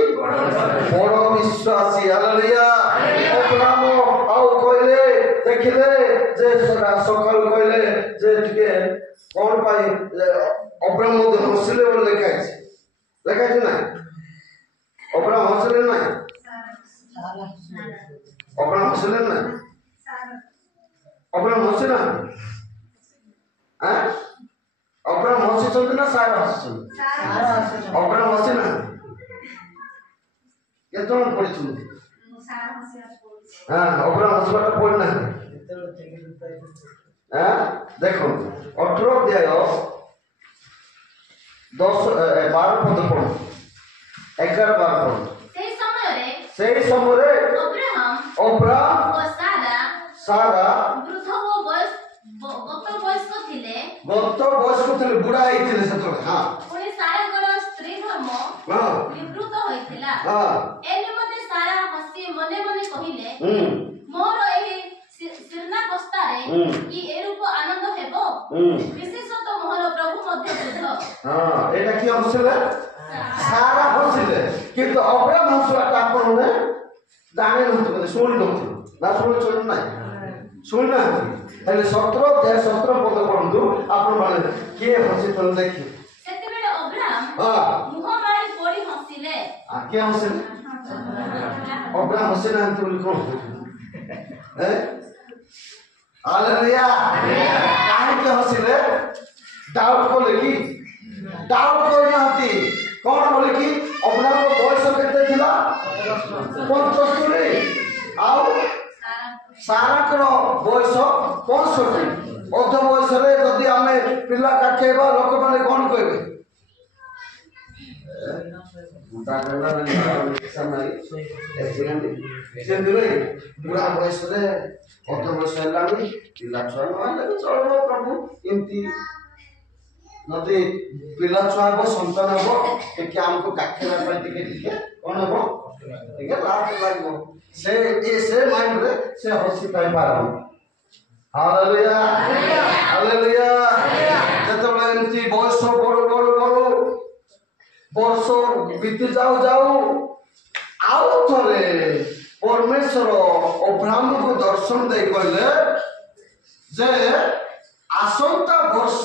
ବଡ଼ ବିଶ୍ୱାସୀ। ହାଲେଲୁୟା। ଅବ୍ରାହମ ଆଉ କହିଲେ, ଦେଖିଲେ ଯେ ସକାଳୁ କହିଲେ ଯେ ଟିକେ କଣ ପାଇଁ ଅବ୍ରାହମ ମଧ୍ୟ ହସିଲେ ବୋଲି ଲେଖା ହେଇଛି। ଲେଖା ହେଇଛି ନା? ଅବ୍ରାହମ ହସିଲେ ନାହିଁ? ଅବ୍ରାହମ ହସିଲେ ନାହିଁ? ଅବ୍ରାହମ ହସିନା? ଅବ୍ରାହମ ହସିଛନ୍ତି ନା ସାରା ହସିଛନ୍ତି? ଅବ୍ରାହମ ହସିନା? କେତେ ଜଣ ପଢିଛନ୍ତି? ଅବ୍ରାହମ ହସିବାଟା ପଢିନାହାନ୍ତି। ଦେଖନ୍ତୁ 18 ଅଧ୍ୟାୟ 12 ପଦ ପଢୁ। 11 12 ପଢୁ। ସେହି ସମୟରେ ଅବ୍ରାହମ ଓ ସାରା ବୃଦ୍ଧ ଓ ଗତ ବୟସ୍କ ଥିଲେ, ବୁଢା ହେଇଥିଲେ ସେତେବେଳେ। ପୁଣି ସାରାଙ୍କର ସ୍ତ୍ରୀ ଧର୍ମ ନିବୃତ୍ତ ହୋଇଥିଲା। ଏ ନିମନ୍ତେ ସାରା ହସି ମନେ ମନେ କହିଲେ, ମୋର ଏହି ଶୀର୍ଣ୍ଣାବସ୍ଥାରେ କି ଏରୂପ ଆନନ୍ଦ ହେବ? ବିଶେଷତଃ ମୋର ପ୍ରଭୁ ମଧ୍ୟ ବୃଦ୍ଧ। ଏଇଟା କିଏ ହସିଲେ? ସାରା ହସିଲେ। କିନ୍ତୁ ଅବ୍ରାହମ ହସିବାଟା ଆପଣମାନେ ଜାଣି ନଥିବେ ଶୁଣି ନଥିବେ ନା ଶୁଣୁଛନ୍ତି ନାହିଁ ଶୁଣି ନାହାନ୍ତି ହେଲେ 17 ପଦ ପଢ଼ନ୍ତୁ ଆପଣ ମାନେ କିଏ ହସିଥିଲେ ଦେଖି ସେତେବେଳେ ଅବ୍ରାମ ମୁହଁ ମାରି ପଡ଼ି ହସିଲେ କିଏ ହସିଲେ ଅବ୍ରାମ ହସି ନାହାନ୍ତି ବୋଲି କଣ ହାଲେଲୁୟା କାହିଁକି ହସିଲେ ଡାଉଟ୍ କଲେ କି ଡାଉଟ୍ କରିନାହାନ୍ତି କଣ ବୋଲି କି ଅବ୍ରାମର ବୟସ କେତେ ଥିଲା 75 ଆଉ ସାରାଙ୍କର ବୟସ 65 ଅଧ ବୟସରେ ଯଦି ଆମେ ପିଲା କାଖେଇବା ଲୋକମାନେ କଣ କହିବେ ବୁଢା ବୟସରେ ଅଧ ବୟସ ହେଲାଣି ପିଲା ଛୁଆ ନହେଲେ ବି ଚଳିବ ପ୍ରଭୁ ଏମିତି ଯଦି ପିଲା ଛୁଆ ହବ ସନ୍ତାନ ହବ ଟିକେ ଆମକୁ କାଖେଇବା ପାଇଁ ଟିକେ କଣ ହବ ଟିକେ ଲାଭ ଲାଗିବ ସେ ମାଇଣ୍ଡରେ ସେ ହସି ପାଇପାରନ୍ତି ହାଲେଲୁୟା ହାଲେଲୁୟା ଯେତେବେଳେ ଏମିତି ବୟସ ବଡ ବର୍ଷ ବିତି ଯାଉ ଆଉ ଥରେ ପରମେଶ୍ୱର ଅବ୍ରାହ୍ମକୁ ଦର୍ଶନ ଦେଇ କହିଲେ ଯେ ଆସନ୍ତା ବର୍ଷ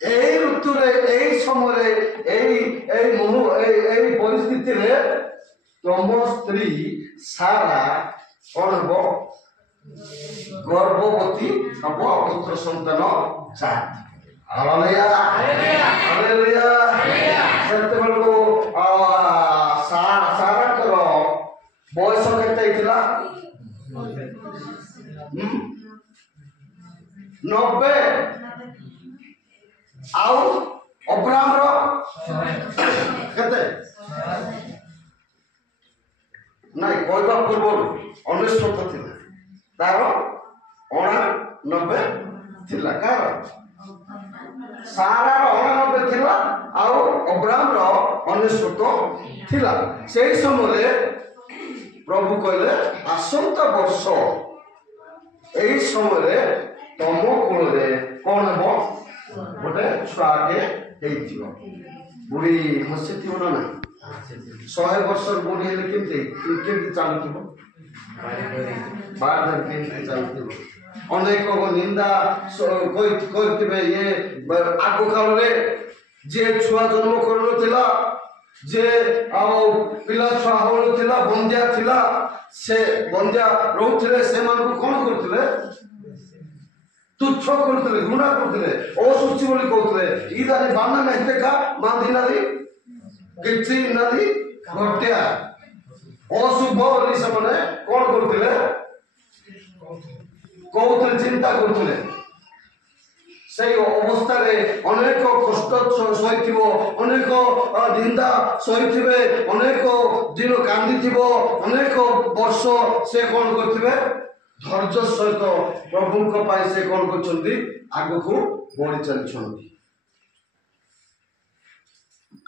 এই ଋତୁରେ এই ସମୟରେ এই ପରିସ୍ଥିତିରେ ତମ ସ୍ତ୍ରୀ ସାରା କଣ ହବ ଗର୍ଭବତୀ ହବ ପୁତ୍ର ସନ୍ତାନ ଚାହାନ୍ତି ହାଲେଲୁୟା ହାଲେଲୁୟା ସେତେବେଳକୁ ସାରାଙ୍କର ବୟସ କେତେ ହେଇଥିଲା 90 ଆଉ ଅବ୍ରାମର କେତେ ନାଇଁ କହିବା ପୂର୍ବରୁ 99 ଥିଲା ତାର 89 ଥିଲା କାର ସାରାର 89 ଥିଲା ଆଉ ଅବ୍ରାମର 99 ଥିଲା ସେଇ ସମୟରେ ପ୍ରଭୁ କହିଲେ ଆସନ୍ତା ବର୍ଷ এই ସମୟରେ ତମ କୋଳରେ କଣ ହେବ ଗୋଟେ ଛୁଆଟେ ହେଇଥିବ ବୁଢୀ ହସିଥିବ ନା ନାହିଁ 100 ବର୍ଷର ବୁଢୀ ହେଲେ କେମିତି ଚାଲୁଥିବ କେମିତି ଚାଲୁଥିବ ଅନେକ ନିନ୍ଦା କରିଥିବେ ଇଏ ଆଗ କାଳରେ ଯିଏ ଛୁଆ ଜନ୍ମ କରୁନଥିଲା ଯେ ଆଉ ପିଲା ଛୁଆ ହଉନଥିଲା ବନ୍ଧ୍ୟା ଥିଲା ସେ ବନ୍ଧ୍ୟା ରହୁଥିଲେ ସେମାନଙ୍କୁ କଣ କରୁଥିଲେ ତୁଚ୍ଛ କରୁଥିଲେ ଘୃଣା କରୁଥିଲେ ଅଶୁଚି ବୋଲି କହୁଥିଲେ ଇଦାନି ବାନା ନାହିତେ କା ମାନ୍ଧି ନାଦି କିଛି ନାଦି ଘଟିଆ ଅଶୁଭ ବୋଲି ସେମାନେ କଣ କରୁଥିଲେ କହୁଥିଲେ ଚିନ୍ତା କରୁଥିଲେ সেই অবস্থায় অনেক কষ্ট সহিথিব অনেক নিন্দা সহিথিবে অনেক দিন কান্দিথিব অনেক বর্ষ সে কোন করথিবে ধৈর্য সহিত প্রভুଙ୍କ ପାଇଁ ସେ কোন করছন্তি আগুকু বড়ি চালিছন্তি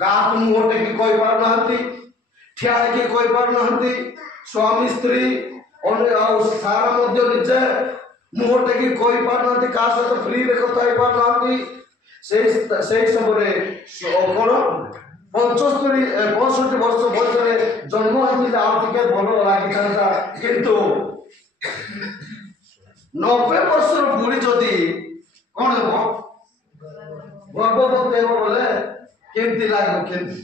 কাহাକୁ ମୁହଁ ଟେକି କହି ପାରୁନାହାନ୍ତି ଠିଆ ହେଇକି କହି ପାରୁନାହାନ୍ତି ସ୍ୱାମୀ ସ୍ତ୍ରୀ ଆଉ ସାରା ମଧ୍ୟ ନିଜେ ମୁହଁ ଟେକି କହି ପାରୁନାହାନ୍ତି କାହା ସହିତ ଫ୍ରିରେ କଥା ହେଇ ପାରୁନାହାନ୍ତି ସେଇ ସମୟରେ କଣ 65 ବର୍ଷ ବୟସରେ ଜନ୍ମ ହେଇଥିଲେ ଆଉ ଟିକେ ଭଲ ଲାଗିଥାନ୍ତା କିନ୍ତୁ 90 ବର୍ଷର ବୁଢୀ ଯଦି କଣ ହେବ ଗର୍ଭବତୀ ହେବ ବୋଲେ କେମିତି ଲାଗିବ କେମିତି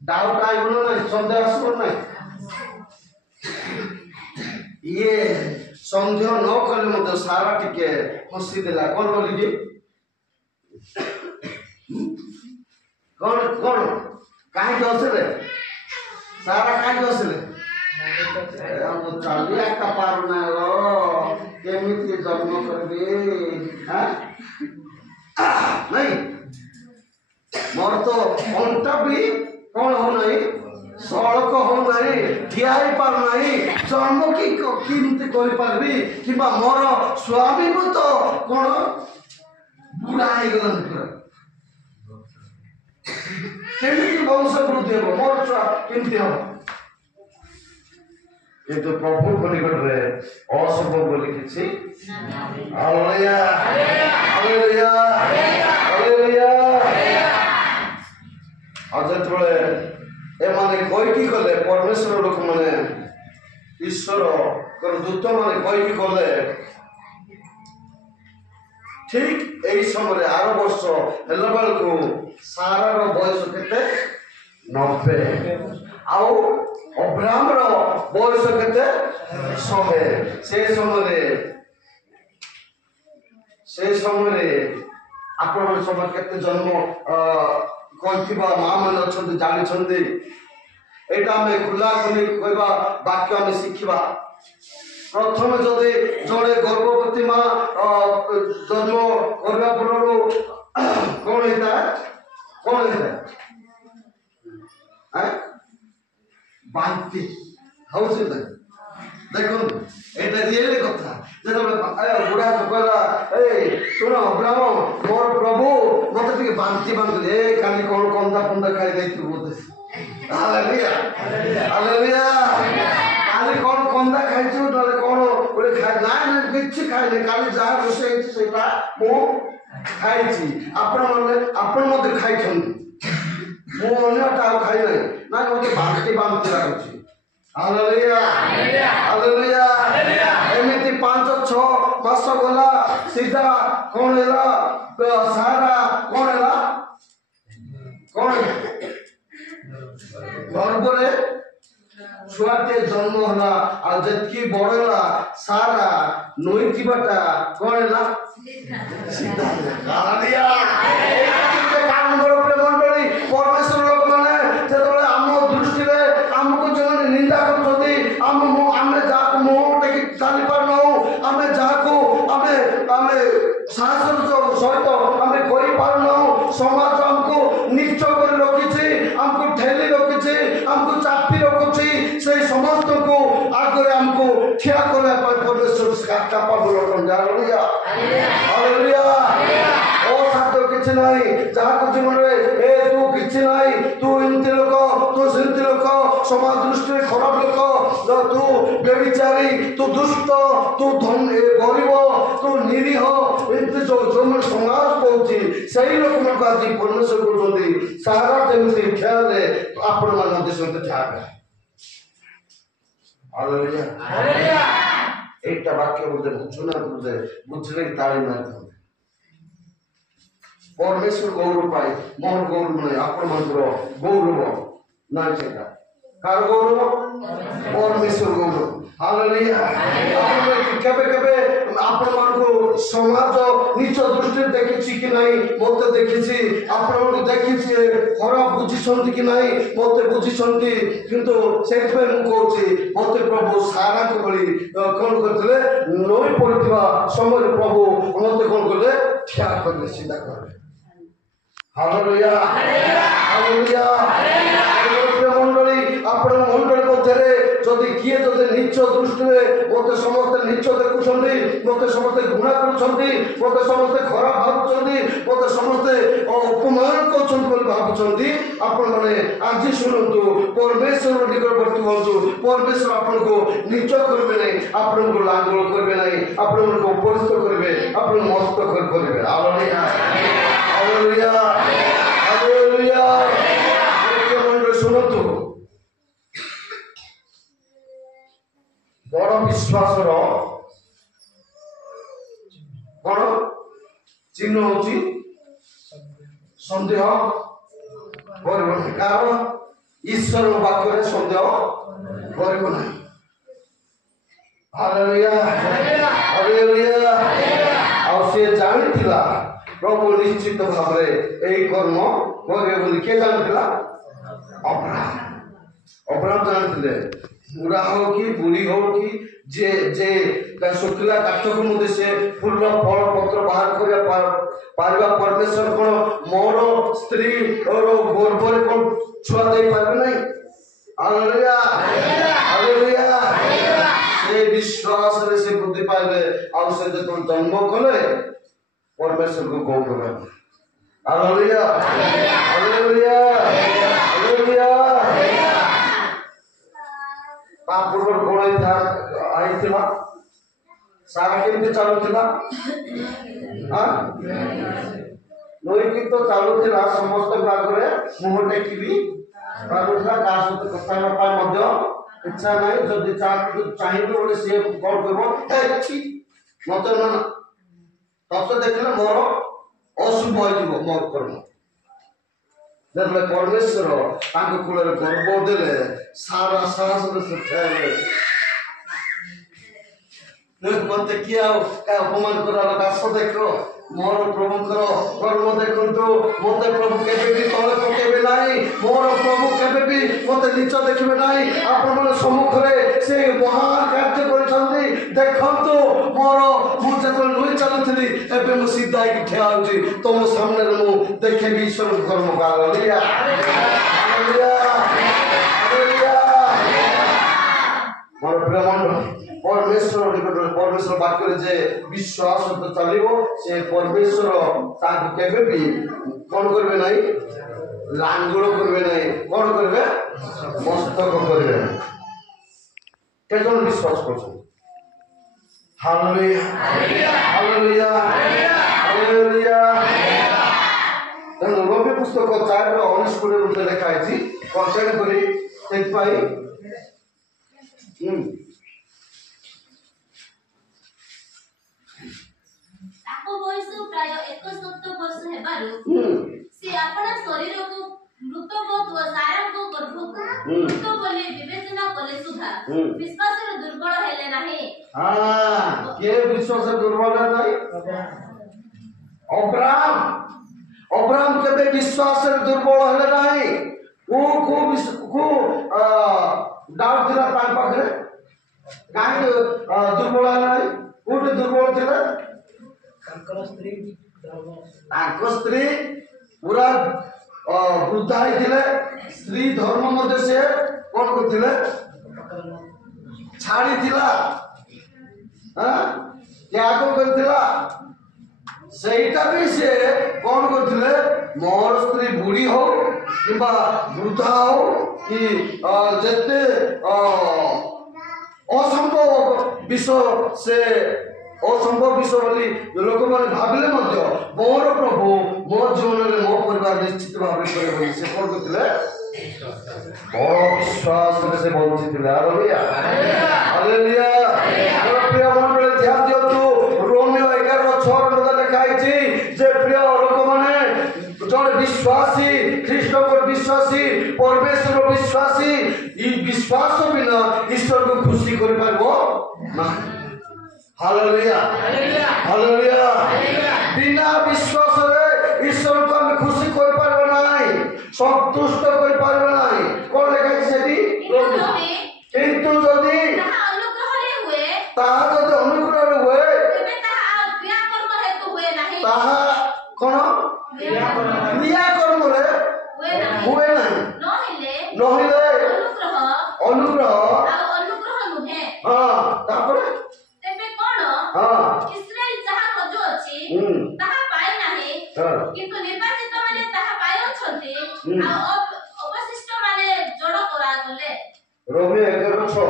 ଡାଉଟ୍ ଆଇବ ନା ନାହିଁ ସନ୍ଦେହ ଆସିବ ନାହିଁ ଇଏ ସନ୍ଦେହ ନ କଲେ ମଧ୍ୟ ସାରା ଟିକେ ହସି ଦେଲା କଣ ବୋଲିକି କଣ କଣ କାହିଁକି ହସିଲେ ସାରା କାହିଁକି ହସିଲେ ଚାଲି ଏକା ପାରୁନା କେମିତି ଜନ୍ମ କରିବି ନାଇଁ ମୋର ତ ଅଣ୍ଟା ବି କଣ ହଉନାହିଁ ସଳକ ହଉନାହିଁ ଠିଆ ହେଇ ପାରୁନାହିଁ ଜନ୍ମ କେମିତି କରିପାରିବି କିମ୍ବା ମୋର ସ୍ୱାମୀ ତ କଣ ବୁଢା ହେଇଗଲାଣି ପୁରା କେମିତି ବଂଶ ବୃଦ୍ଧି ହେବ ମୋର ଛୁଆ କେମିତି ହବ କିନ୍ତୁ ପ୍ରଭୁଙ୍କ ନିକଟରେ ଅସମ୍ଭବ ବୋଲି କିଛି ହାଲେଲୁୟା ହାଲେଲୁୟା ହାଲେଲୁୟା ଆଉ ଯେତେବେଳେ ଏମାନେ କହିକି ଗଲେ ପରମେଶ୍ୱର ଲୋକମାନେ ଈଶ୍ୱରଙ୍କର ଦୂତମାନେ କହିକି ଗଲେ ଠିକ୍ ଏଇ ସମୟରେ ଆର ବର୍ଷ ହେଲା ବେଳକୁ ସାରାର ବୟସ କେତେ 90 ଆଉ ଅବ୍ରାହମର ବୟସ କେତେ 100 ସେ ସମୟରେ ଆପଣଙ୍କ ସମୟ କେତେ ଜନ୍ମ କରିଥିବା ମା ମାନେ ଅଛନ୍ତି ଜାଣିଛନ୍ତି ଏଇଟା ଆମେ ଖୋଲା ଖୋଲି କହିବା ବାକ୍ୟ ଆମେ ଶିଖିବା ପ୍ରଥମେ ଯଦି ଜଣେ ଗର୍ଭବତୀ ମା ଜନ୍ମ କରିବା ପୂର୍ବରୁ କଣ ହେଇଥାଏ ବାନ୍ତି ହଉଛି ଦେଖନ୍ତୁ ଏଇଟା ରିଏଲି କଥା ଯେତେବେଳେ ବୁଢା କହିଲା ଶୁଣ ବ୍ରାହ୍ମ ମୋର ପ୍ରଭୁ ମତେ ଟିକେ ବାନ୍ତି କାଲି କଣ କନ୍ଦା ଫନ୍ଦା ଖାଇ ଦେଇଥିବୁ ବୋଧେ କାଲି କଣ କନ୍ଦା ଖାଇଛୁ ନହେଲେ କଣ ଗୋଟେ ନାଇଁ କିଛି ଖାଇନି କାଲି ଯାହା ରୋଷେଇ ହେଇଛି ସେଇଟା ମୁଁ ଖାଇଛି ଆପଣ ମଧ୍ୟ ଖାଇଛନ୍ତି ମୁଁ ଅନ୍ୟଟା ଆଉ ଖାଇ ନାହିଁ ନା ମତେ ବାନ୍ତି ଲାଗୁଛି ଏମିତି 5-6 ମାସ ଗଲା ସିଧା କଣ ହେଲା ସାରା କଣ ହେଲା ଗର୍ଭରେ ଛୁଆଟେ ଜନ୍ମ ହେଲା ଆଉ ଯେତିକି ବଡ ହେଲା ସାରା ନଇଥିବାଟା କଣ ହେଲା ସିଧା ପରମେଶ୍ୱର ଲୋକମାନେ ଯେତେବେଳେ ଆମ ଦୃଷ୍ଟିରେ ଆମକୁ ଯେଉଁମାନେ ନିନ୍ଦା କରୁଛନ୍ତି ଆମେ ଯାହାକୁ ମୁହଁ ଟେକି ଚାଲି ପାରୁନାହୁଁ ଆମେ ଯାହାକୁ ଆମେ ସାହସର ସହିତ ଆମେ କରିପାରୁନାହୁଁ ସମାଜ ଆମକୁ ନିଚ କରି ରଖିଛି ଆମକୁ ଠେଲି ରଖିଛି ଆମକୁ ଚାପି ରଖୁଛି ସେଇ ସମସ୍ତଙ୍କୁ ଆଗରେ ଆମକୁ ଠିଆ କରିବା ପାଇଁ ପରମେଶ୍ୱର କାପାବୁଲ ଅସାଧ୍ୟ କିଛି ନାହିଁ ଯାହାକୁ ଜୀବନରେ ତୁ କିଛି ନାହିଁ ତୁ ଏମିତି ଲୋକ ତୁ ସେମିତି ଲୋକ ସମାଜ ଦୃଷ୍ଟିରେ ଖରାପ ଲୋକ ତୁ ବ୍ୟଭିଚାରୀ ତୁ ଦୁଷ୍ଟ ତୁ ଗରିବ ତୁ ନିରୀହ ଏମିତି ଯୋଉମାନେ ସମାଜ କହୁଛି ସେଇ ଲୋକମାନଙ୍କୁ ଆଜି ପରମେଶ୍ୱର କରୁଛନ୍ତି ସାରା ଯେମିତି ଖେଳରେ ଆପଣମାନେ ମଧ୍ୟ ସେମିତି ଠିଆ এইটা বাক্য বলতে বুঝুনা বুঝে বুঝলে তাড়ি মারতে পরমেশ্বর গৌরব পাই মোহন গৌরব নয় আপনার গৌরব নয় সেটা কার গৌরব পরমেশ্বর গৌরব হালেলুয়া কেবে কেবে ଆପଣମାନଙ୍କୁ ସମାଜ ନିଜ ଦୃଷ୍ଟିରେ ଦେଖିଛି କି ନାହିଁ ମୋତେ ଦେଖିଛି ଆପଣମାନଙ୍କୁ ଦେଖିଛି ଖରାପ ବୁଝିଛନ୍ତି କି ନାହିଁ ମୋତେ ବୁଝିଛନ୍ତି କିନ୍ତୁ ସେଥିପାଇଁ ମୁଁ କହୁଛି ମୋତେ ପ୍ରଭୁ ସାରାଙ୍କ ଭଳି କଣ କରିଥିଲେ ନଈ ପଡ଼ିଥିବା ସମୟରେ ପ୍ରଭୁ ମୋତେ କଣ କଲେ ଠିଆ କରିଲେ ସିଧା କଲେ ହାଲେଲୁୟା ହାଲେଲୁୟା ମଣ୍ଡଳୀ ଆପଣଙ୍କ ମଣ୍ଡଳୀ ମଧ୍ୟରେ ଯଦି କିଏ ଯଦି ନିଚ ଦୃଷ୍ଟିରେ ମୋତେ ସମସ୍ତେ ନିଚ ଦେଖୁଛନ୍ତି ମୋତେ ସମସ୍ତେ ଘୃଣା କରୁଛନ୍ତି ମୋତେ ସମସ୍ତେ ଖରାପ ଭାବୁଛନ୍ତି ମୋତେ ସମସ୍ତେ ଅପମାନ କରୁଛନ୍ତି ବୋଲି ଭାବୁଛନ୍ତି ଆପଣମାନେ ଆଜି ଶୁଣନ୍ତୁ ପରମେଶ୍ୱର ନିକଟବର୍ତ୍ତୀ ହୁଅନ୍ତୁ ପରମେଶ୍ୱର ଆପଣଙ୍କୁ ନିଚ କରିବେ ନାହିଁ ଆପଣଙ୍କୁ ଲାଙ୍ଗଳ କରିବେ ନାହିଁ ଆପଣଙ୍କୁ ଉପରିସ୍ଥ କରିବେ ଆପଣଙ୍କୁ ମସ୍ତ କରିବେ ହାଲେଲୁୟା ହାଲେଲୁୟା ହାଲେଲୁୟା ମଣ୍ଡଳୀ ଶୁଣନ୍ତୁ ବଡ଼ ବିଶ୍ୱାସର କଣ ଚିହ୍ନ ହଉଛି ସନ୍ଦେହ କରିବ ନାହିଁ କାରଣ ଈଶ୍ୱରଙ୍କ ବାକ୍ୟରେ ସନ୍ଦେହ କରିବ ନାହିଁ ହାଲେଲୁୟା ହାଲେଲୁୟା ଆଉ ସେ ଜାଣିଥିଲା ପ୍ରଭୁ ନିଶ୍ଚିତ ଭାବରେ ଏହି କର୍ମ କରିବେ ବୋଲି କିଏ ଜାଣିଥିଲା ଅବ୍ରାହମ ଜାଣିଥିଲେ ବୁଢା ହଉ କି ବୁଢୀ ହଉ କି ଯେ ଶୁଖିଲା କାଠକୁ ମଧ୍ୟ ସେ ଫୁଲ ଫଳ ପତ୍ର ବାହାର କରିବା ପାରିବା ପରମେଶ୍ୱର କଣ ମୋର ସ୍ତ୍ରୀ ଗର୍ଭରେ କଣ ଛୁଆ ଦେଇପାରିବେ ନାହିଁ ହାଲେଲୁୟା ହାଲେଲୁୟା ସେ ବିଶ୍ୱାସରେ ସେ ବୃଦ୍ଧି ପାଇଲେ ଆଉ ସେ ଯେତେବେଳେ ଜନ୍ମ କଲେ ପରମେଶ୍ୱରକୁ ଗୌରବ ହାଲେଲୁୟା ହାଲେଲୁୟା ହାଲେଲୁୟା ତା ପୂର୍ବରୁ କଣ ହେଇଥିଲା ସାରା କେମିତି ଚାଲୁଥିଲା ନଈକି ତ ଚାଲୁଥିଲା ସମସ୍ତଙ୍କ ଆଗରେ ମୁହଁ ଟେକିବି ପାରୁଥିଲା, କାହା ସହିତ କଥା ହେବା ପାଇଁ ମଧ୍ୟ ଇଚ୍ଛା ନାହିଁ। ଯଦି ଚାହିଁବି ବୋଲେ ସିଏ କଣ କରିବ, ମତେ ତତେ ଦେଖିଲେ ମୋର ଅଶୁଭ ହେଇଯିବ ମୋର କର୍ମ। ଯେତେବେଳେ ପରମେଶ୍ୱର ତାଙ୍କ କୂଳରେ ଗର୍ବ ଦେଲେ, ସାରା ସାହସରେ ସେ ଠିଆହେଲେ। ମତେ କିଏ ଆଉ କାହା ଅପମାନ କରିବାର କାଶ ଦେଖ, ମୋର ପ୍ରଭୁଙ୍କର କର୍ମ ଦେଖନ୍ତୁ। ମତେ ପ୍ରଭୁ କେବେ ବି ତଳେ ପକେଇବେ ନାହିଁ, ମୋର ପ୍ରଭୁ କେବେ ବି ମତେ ନିଚ ଦେଖିବେ ନାହିଁ। ଆପଣଙ୍କ ସମ୍ମୁଖରେ ସେ ମହାନ କାର୍ଯ୍ୟ କରିଛନ୍ତି। ଦେଖନ୍ତୁ ମୁଁ ଯେତେବେଳେ ନଈ ଚାଲୁଥିଲି, ଏବେ ମୁଁ ସିଧା ହେଇକି ଠିଆ ହଉଛି ତମ ସାମ୍ନାରେ, ମୁଁ ଦେଖେବି ଈଶ୍ୱରଙ୍କ କର୍ମ। Hallelujah, hallelujah, hallelujah. ମୋର ପ୍ରିୟ ମଣ୍ଡଳ, ପରମେଶ୍ୱର ବାକ୍ୟରେ ଯେ ବିଶ୍ୱାସ ଚାଲିବ, ସେ ପରମେଶ୍ୱର ତାଙ୍କୁ କେବେ ବି କଣ କରିବେ ନାହିଁ, ଲାଙ୍ଗୁଳ କରିବେ ନାହିଁ। କଣ କରିବେ, ମସ୍ତକ କରିବେ। କେତେ ଜଣ ବିଶ୍ୱାସ କରୁଛନ୍ତି? Hallelujah, hallelujah, hallelujah. ରୋମୀ ପୁସ୍ତକ 4:19 ଲେଖା ହେଇଛି। କଣ୍ଟେଣ୍ଟ କରି ସେଥିପାଇଁ ତାଙ୍କ ବୟସ ପ୍ରାୟ 71 ବର୍ଷ ହେବାରୁ ସେ ଆପଣା ଶରୀରକୁ ମୃତ ବୋଧ ଓ ସାରାଙ୍କ ଗର୍ଭକୁ ମୃତ ବୋଲି ବିବେଚନା କଲେ ସୁଦ୍ଧା ବିଶ୍ୱାସରେ ଦୁର୍ବଳ ହେଲେ ନାହିଁ। କିଏ ବିଶ୍ୱାସରେ ଦୁର୍ବଳ ହେଲେ ନାହିଁ? ଅବ୍ରାହମ କେବେ ବିଶ୍ୱାସରେ ଦୁର୍ବଳ ହେଲେ ନାହିଁ। ଡାଉଟ୍ ଥିଲା ତାଙ୍କ ପାଖରେ, କାହିଁକି ଦୁର୍ବଳ ହେଲେ ନାହିଁ? କୋଉଠି ଦୁର୍ବଳ ଥିଲେ? ତାଙ୍କ ସ୍ତ୍ରୀ ପୁରା ବୃଦ୍ଧା ହେଇଥିଲେ। ସ୍ତ୍ରୀ ଧର୍ମ ମଧ୍ୟ ସେ କଣ କରୁଥିଲେ, ଛାଡ଼ିଥିଲା, ତ୍ୟାଗ କରିଥିଲା। ସେଇଟା ବି ସେ କଣ କରୁଥିଲେ, ମୋର ସ୍ତ୍ରୀ ବୁଢୀ ହଉ କିମ୍ବା ବୃଦ୍ଧା ହଉ କି ଯେତେ ଅସମ୍ଭବ ବିଷୟ ସେ ଅସମ୍ଭବ ବିଷୟ ବୋଲି ଲୋକମାନେ ଭାବିଲେ ମଧ୍ୟ ମୋର ପ୍ରଭୁ ମୋ ଜୀବନରେ ମୋ ପରିବାର ନିଶ୍ଚିତ ଭାବରେ କରିବେ ବୋଲି ସେ କଣ କରୁଥିଲେ, ବଡ଼ ବିଶ୍ୱାସରେ ସେ ବଞ୍ଚିଥିଲେ। Hallelujah, hallelujah. ପ୍ରିୟ ମଣ୍ଡଳୀ ଧ୍ୟାନ ଦିଅନ୍ତୁ, ରୋମୀୟ 11:6 ଲେଖା ହେଇଛି ଯେ ପ୍ରିୟ ଲୋକମାନେ, ଜଣେ ବିଶ୍ୱାସୀ, ଖ୍ରୀଷ୍ଟଙ୍କ ବିଶ୍ୱାସୀ, ପରମେଶ୍ୱର ବିଶ୍ୱାସୀ, এই ବିଶ୍ୱାସ ବିନା ଈଶ୍ୱରକୁ ଖୁସି କରିପାରିବ ନାହିଁ। Hallelujah, hallelujah. ବିନା ବିଶ୍ୱାସରେ ଈଶ୍ୱରକୁ ଆମେ ଖୁସି କରିପାରିବ ନାହିଁ, ସନ୍ତୁଷ୍ଟ କରିପାରିବ ନାହିଁ। କଣ ଲେଖା ହେଇଛି ସେଠି? କିନ୍ତୁ ଯଦି ତାହା ଯଦି ଅନୁଗ୍ରହରେ ହୁଏ, ତାହା କଣ କ୍ରିୟାକର୍ମରେ ହୁଏ ନାହିଁ। ନହେଲେ ଅନୁଗ୍ରହ ତାପରେ ଇସ୍ରାଏଲ ଯାହା ଖୋଜୁଅଛି ତାହା ପାଇ ନାହିଁ, କିନ୍ତୁ ନିର୍ବାଚିତ ମାନେ ତାହା ପାଇଅଛନ୍ତି, ଆଉ ଅବଶିଷ୍ଟ ମାନେ ଯୋଡ଼ କରାଗଲେ। ରୋମୀ 11:6।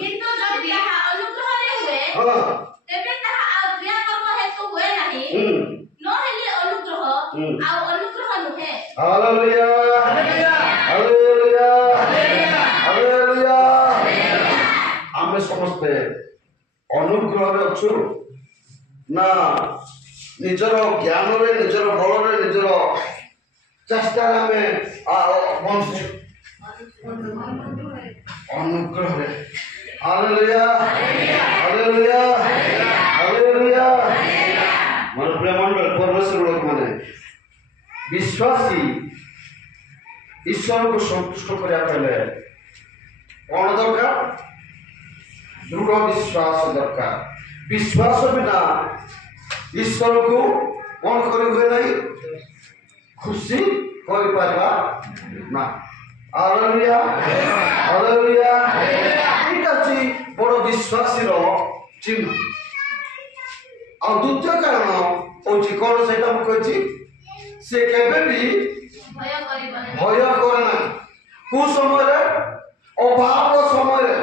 କିନ୍ତୁ ଯଦି ତାହା ଅନୁଗ୍ରହରେ ହୁଏ, ତେବେ ତାହା ଆଉ କ୍ରିୟାକର୍ମ ହେତୁ ହୁଏ ନାହିଁ, ନହେଲେ ଅନୁଗ୍ରହ ଆଉ ଅନୁଗ୍ରହ ନୁହେଁ। Hallelujah, hallelujah, hallelujah. ଆମେ ସମସ୍ତେ ଅନୁଗ୍ରହରେ ଅଛୁ ନା ନିଜର ଜ୍ଞାନରେ, ନିଜର ବଳରେ, ନିଜର ଚେଷ୍ଟାରେ ଆମେ ବଞ୍ଚୁଛୁ? ଅନୁଗ୍ରହରେ। Hallelujah, hallelujah, hallelujah. ମୋର ପ୍ରିୟ ମଣ୍ଡଳ, ପରମେଶ୍ୱର ଲୋକମାନେ, ବିଶ୍ୱାସୀ ଈଶ୍ୱରକୁ ସନ୍ତୁଷ୍ଟ କରିବା ହେଲେ କଣ ଦରକାର? ଦୃଢ ବିଶ୍ୱାସ ଦରକାର। ବିଶ୍ୱାସ ବିନା ଈଶ୍ୱରକୁ କଣ କରି ହୁଏ ନାହିଁ, ଖୁସି କରିପାରିବା ନା। Hallelujah, hallelujah. ଏଇଟା ଅଛି ବଡ଼ ବିଶ୍ୱାସୀର ଚିହ୍ନ। ଆଉ ଦ୍ୱିତୀୟ କାରଣ ହଉଛି କଣ, ସେଇଟା ମୁଁ କହିଛି, ସେ କେବେ ବି ଭୟ କରେ ନାହିଁ। କୋଉ ସମୟରେ? ଅଭାବ ସମୟରେ।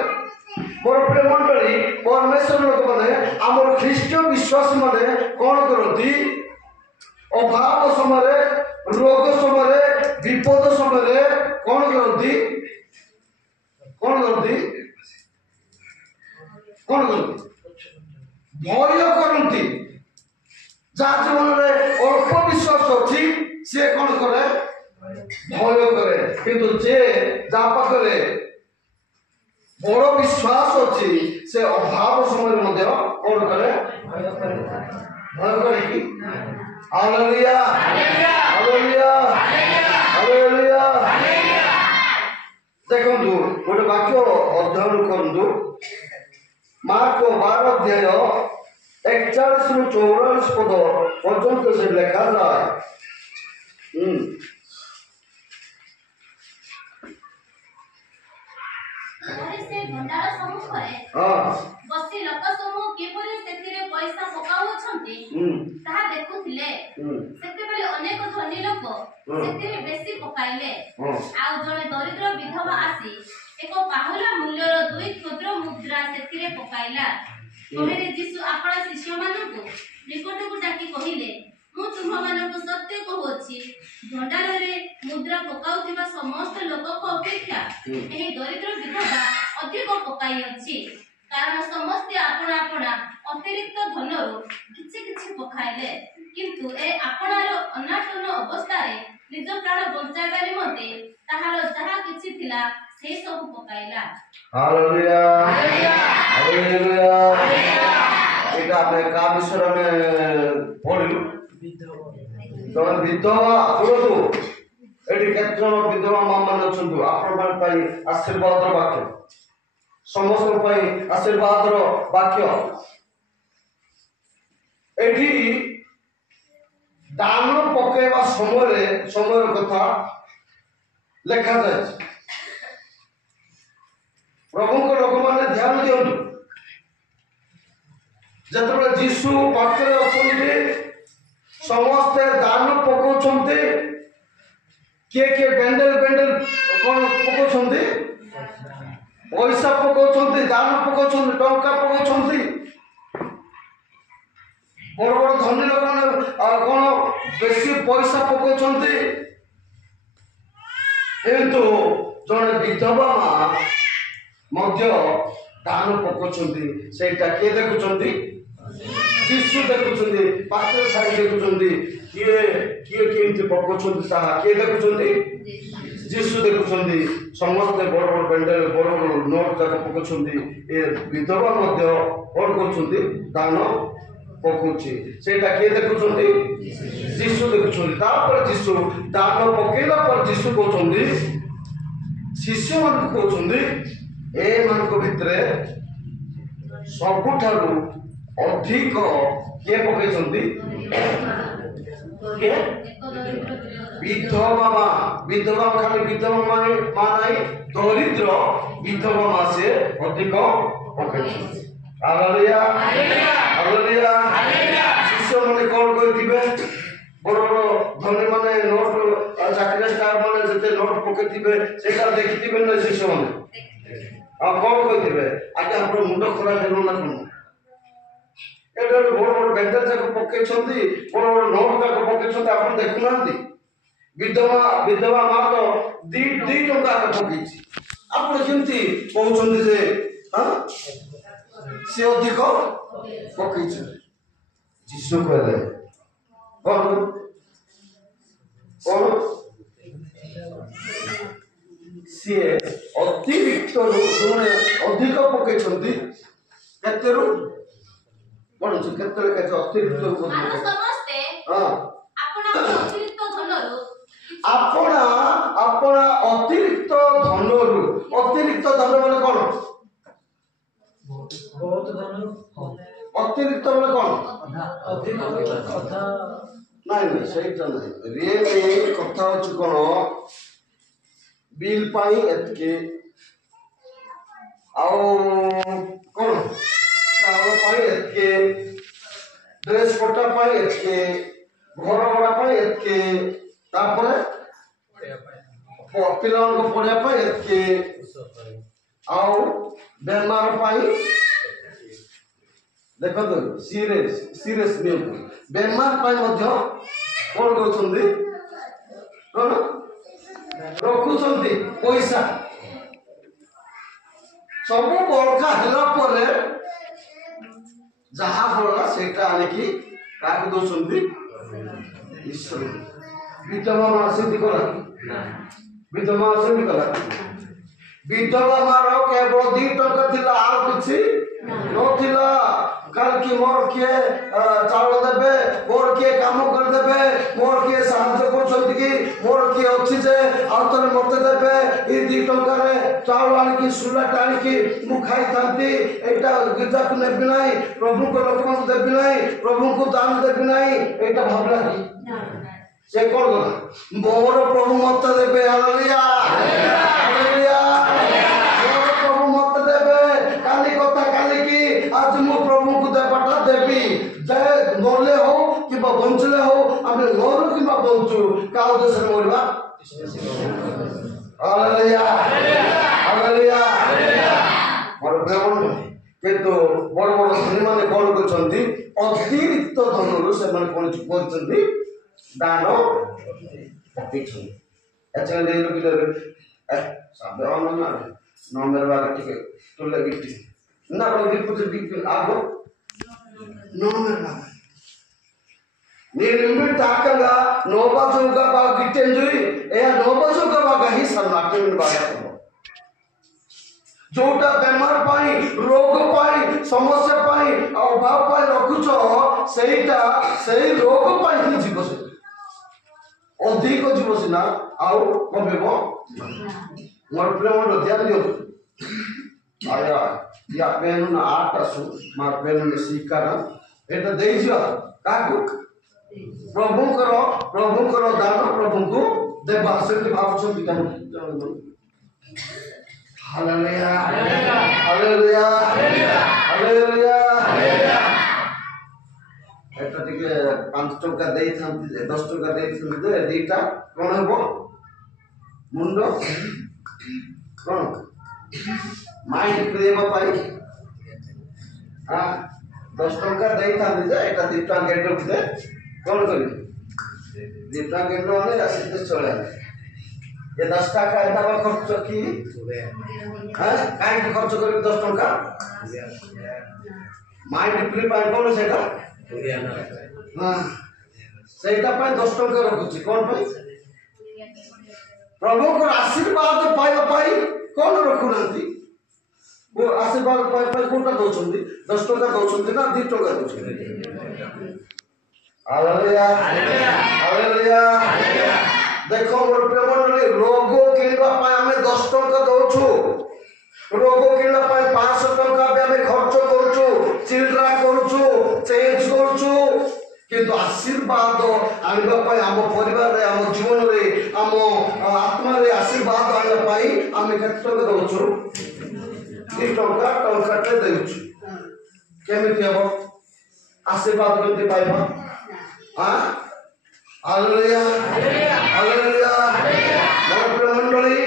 ମୋର ପ୍ରିୟ ମଣ୍ଡଳୀ, ପରମେଶ୍ୱର ଲୋକମାନେ, ଆମର ଖ୍ରୀଷ୍ଟ ବିଶ୍ୱାସ विश्वासी माने कौन करती अभाव समय रोग समय विपद समय कौन करती कौन करती कौन करती भय करती जहाँ जीवन में अल्प विश्वास अच्छी सी कौन करे भय करे किंतु जे जा पाखे बड़ विश्वास अच्छी से अभाव समय कौन करे भय करे कि हालेलुया हालेलुया हालेलुया देखंतु गोटे वाक्य अध्ययन करंतु मार्क 12 अध्याय 41 रु 44 पद पर्यंत से लिखा जाए से भंडार सम्मुखरे बसी लोक समूह किपरि सेतिरे पैसा पकाउछन्ति ताहा देखुथिले सेतेबेले अनेक धनी लोक सेतिरे बेसी पकाइले आ जणे दरिद्र विधवा आसी एक पाहुला मूल्यर 2 क्षुद्र मुद्रा सेतिरे पकाइला तोहेरे यीशु आपणा शिष्य मानकु निकटकु डाकी कहिले मु तुम्हाମାନଙ୍କୁ सत्य कहूछि भंडार रे मुद्रा पकाउथिबा समस्त लोकक अपेक्षा एही दरिद्र विधवा अधिक पकाई अछि कारण समस्त आपणा आपणा अतिरिक्त धनरु किछि किछि पकाइले किंतु ए आपणार अनाटन अवस्था रे निज प्राण बंचाइबा निमंते ताहार जहा किछि थिला से सब पकाइला हालेलुया हालेलुया हालेलुया एटा आपने का विषय में पढ़िलु तमन विधवा बोलतु एडी केतन विधवा मामान अछंतु आपण पाई आशीर्वाद रो वाक्य समस्त पाई आशीर्वाद रो वाक्य एडी दान पकेवा समय कथा लिखा जाए प्रभु को लोक माने ध्यान दियंतु जतबे जीसु पाखरे अछंती समस्ते दान पकाउछन्ते के बेंडल बेंडल कोन पकाउछन्ते पैसा पकाउछन्ते दान पकाउछन्ते टंका पकाउछन्ते बड़ बड़ धनी लोक कोन बेसी पैसा पकाउछन्ते किंतु जने विधवा मध्य दान पकाउछन्ते सेटा के देखुछन्ते यीशु देखुछन्ते पात्र साई देखुछन्ते किए किए केमति पकाउछन्ते ताहा के देखुछन्ते यीशु देखुछन्ते समस्त बड़ बड़ बेंडल बड़ बड़ नोट तक पकाउछन्ते ए विधवा मध्य कोन करछन्ते दान पकाउछि सेटा के देखुछन्ते यीशु देखुछन्ते तापर यीशु दान पकेला पर यीशु कहछन्ते शिष्य मान कहछन्ते ए मान को भितरे सबुठारु अधिक के पकाइछन्ति के विधवा विधवा खाली विधवा मानाई दरिद्र विधवा मासे अधिक पकाइछन्ति हालेलुया हालेलुया हालेलुया शिष्य माने कोन कहिथिबे बड़ बड़ धनी माने नोट चाकरी स्टार माने जते नोट पकेथिबे सेटा देखिथिबे न शिष्य माने आ कोन कहिथिबे आगे हमर मुंड खराब हेलो ना कोन एटा बड़ बड़ बेंडर जाक पकेछन्ती बड़ बड़ नोट जाक पकेछन्ती आपण देखुनांती विधवा विधवा मा तो दी टंका पकेछि आपण केमति कहउछन्ती जे हां से अधिक पकेछि यीशु कहले कोन कोन से अतिरिक्त जोने अधिक पकेछन्ती केतेरु कोन केतेरे के अतिरिक्त मानो समस्ते हां आपणा अतिरिक्त धनरु आपणा आपणा अतिरिक्त धनरु अतिरिक्त धन माने कोन बहुत धन अतिरिक्त माने कोन अधिक कथा नहीं सहीटा नहीं रियल कथा होची कोन बिल पाई एतके आओ कोन चावल पाई एतके ड्रेस पट्टा पाई एतके घर भड़ा पाई एतके तापरे पिलान को पढ़िया पाई एतके आओ बेमार पाई ଦେଖନ୍ତୁ ସିରିୟସ୍ ନିଅନ୍ତୁ ବେମାର ପାଇଁ ମଧ୍ୟ କ'ଣ କରୁଛନ୍ତି କ'ଣ ରଖୁଛନ୍ତି ପଇସା ସବୁ ବଳକା ହେଲା ପରେ ଯାହା ବଳକା ସେଇଟା ଆଣିକି କାହାକୁ ଦଉଛନ୍ତି ଈଶ୍ୱର ବିଧବା ମା ସେମିତି କଲା ବିଧବା ସେମିତି କଲା ବିଧବା ମାର କେବଳ 2 ଟଙ୍କା ଥିଲା ଆଉ କିଛି ନଥିଲା କାଲି ମୋର କିଏ ଚାଉଳ ଦେବେ ମୋର କିଏ କାମ କରିଦେବେ ମୋର କିଏ ସାହାଯ୍ୟ କରୁଛନ୍ତି କି ମୋର କିଏ ଅଛି ଯେ ଆଉ ଥରେ ମତେ ଦେବେ ଏ 2 ଟଙ୍କାରେ ଚାଉଳ ଆଣିକି ସୁଲାଟା ଆଣିକି ମୁଁ ଖାଇଥାନ୍ତି ଏଇଟା ଗିର୍ଜାକୁ ନେବି ନାହିଁ ପ୍ରଭୁଙ୍କ ଲୋକଙ୍କୁ ଦେବି ନାହିଁ ପ୍ରଭୁଙ୍କୁ ଦାନ ଦେବି ନାହିଁ ଏଇଟା ଭାବିଲା କି ସେ କ'ଣ କଲା ମୋର ପ୍ରଭୁ ମତେ ଦେବେ ହାଲେଲୁୟା ହାଲେଲୁୟା ମୋର ପ୍ରଭୁ ମତେ ଦେବେ କାଲି କଥା କାଲି କି ଆଜି ମୁଁ ପ୍ରଭୁଙ୍କୁ ଦେବାଟା ଦେବି ଯେ ମରଲେ ହଉ କିମ୍ବା ବଞ୍ଚିଲେ ହଉ ଆମେ ମରୁ କିମ୍ବା ବଞ୍ଚୁ କାହା ଦେଶରେ ମରିବା ହାଲେଲୁୟା ହାଲେଲୁୟା ମୋର ପ୍ରେମ କିନ୍ତୁ ବଡ଼ ବଡ଼ ଧନୀମାନେ କ'ଣ କରୁଛନ୍ତି ଅତିରିକ୍ତ ଧନରୁ ସେମାନେ କ'ଣ କରୁଛନ୍ତି ଦାନ ପକେଇଛନ୍ତି ଏଚେନ୍ ଦେଇ ରଖିଲେ ସାବେ ନମ୍ବର ବାଲା ଟିକେ ତୁଲେ ଗିଟି ନା ବଡ଼ ଗିଟି ଗିଟି ଆଗ ନମ୍ବର ବାଲା निर्मित ताकंगा नोबाजुगा बा गिटेंजुई ए नोबाजुगा बा ही सन्नाटे में बाया जोटा बेमार पाई रोग पाई समस्या पाई अभाव पाई रखुछो सेईटा सेई रोग पाई ही जीव से अधिक जीव से ना आउ कमेबो मोर प्रेम रो ध्यान दियो आया या पेन ना आटासु मार पेन ने स्वीकार एटा देई जियो काकू प्रभुଙ୍କର ଦାନ ପ୍ରଭୁଙ୍କୁ ଦେବା ସେମିତି ଭାବୁଛନ୍ତି ହାଲେଲୁୟା ହାଲେଲୁୟା ହାଲେଲୁୟା ଏଟା ଟିକେ 5 ଟଙ୍କା ଦେଇଥାନ୍ତି 10 ଟଙ୍କା ଦେଇଥାନ୍ତି ଯେ ଦିଟା କ'ଣ ହେବ ମୁଣ୍ଡ କ'ଣ ମାଇଣ୍ଡ କ୍ରିଏବା ପାଇଁ 10 ଟଙ୍କା ଦେଇଥାନ୍ତି ଯେ ଏଟା 2 ଟଙ୍କା ଗେଟ ରଖିଦେ कौन करी जितना केंद्र वाले ऐसे चले ये 10 टका इतना खर्च की हां काई खर्च करी 10 टका माइंड प्री पाई कौन सेटा हां सेटा पाई 10 टका रखुची कौन पाई प्रभु को आशीर्वाद पाइबा पाई कौन रखुनांती वो आशीर्वाद पाई कोटा दोछंती 10 टका दोछंती ना 2 टका दोछंती हालेलुया हालेलुया देखो मोर प्रेम रे रोग किनबा पाए हमें 10 टका दउछु रोग किनबा पाए 500 टका बे हमें खर्च करछु चिल्ड्रा करछु चेंज करछु किंतु आशीर्वाद आनिबा पाए हम परिवार रे हम जीवन रे हम आत्मा रे आशीर्वाद आनिबा पाए हमें केते टका दउछु 2 टका टंकाटे देउछु केमिति हबो आशीर्वाद केमिति पाइबा हालेलुया हालेलुया मोर मंडली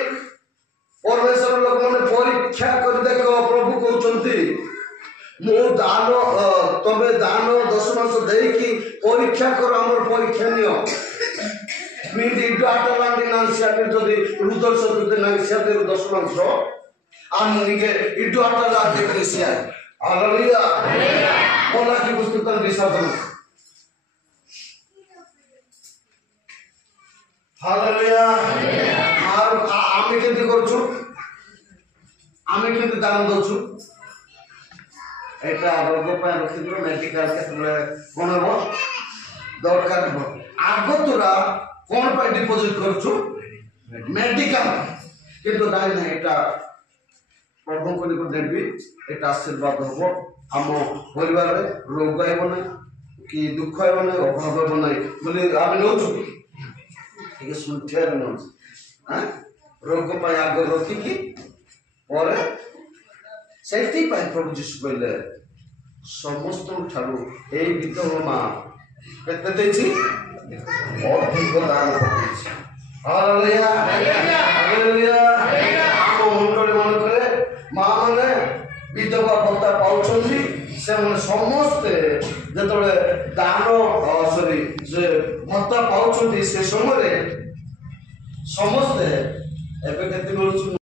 परमेश्वर लोक माने परीक्षा कर देखो प्रभु कहउचंती मो दान तबे दान 10 मास देई की परीक्षा कर हमर परीक्षा नियो मिदी डाटा लांडी नांसिया के जदी रुदर सदुते नांसिया दे 10 मास आनिगे इडो आटा लांडी क्रिसिया हालेलुया हालेलुया बोला की पुस्तक विसर्जन हालेलुया मार आमे केति करछु आमे केति दान दछु एटा रोग पे रखिबो मेडिकल के कोन हो दरकार हो आगो तुरा कोन पे डिपॉजिट करछु मेडिकल किंतु दाई ना एटा प्रभु को निको देबी एटा आशीर्वाद हो हम परिवार रे रोग आइबो नै कि दुख आइबो नै अभाव आइबो नै बोले आमे नोछु ये सुनते रहना हां रोग पाए आगे रोकी की और सेफ्टी पाए प्रभु यीशु कहले समस्त ठारू ए विधवा मां केते देछि अधिक दान करछि हालेलुया हालेलुया हम मुंडले मन करे मां माने विधवा भत्ता पाउछन्ती ସେମାନେ ସମସ୍ତେ ଯେତେବେଳେ ଦାନ ସରି ଯେ ଭତ୍ତା ପାଉଛନ୍ତି ସେ ସମୟରେ ସମସ୍ତେ ଏବେ କେତେ ମିଳୁଛି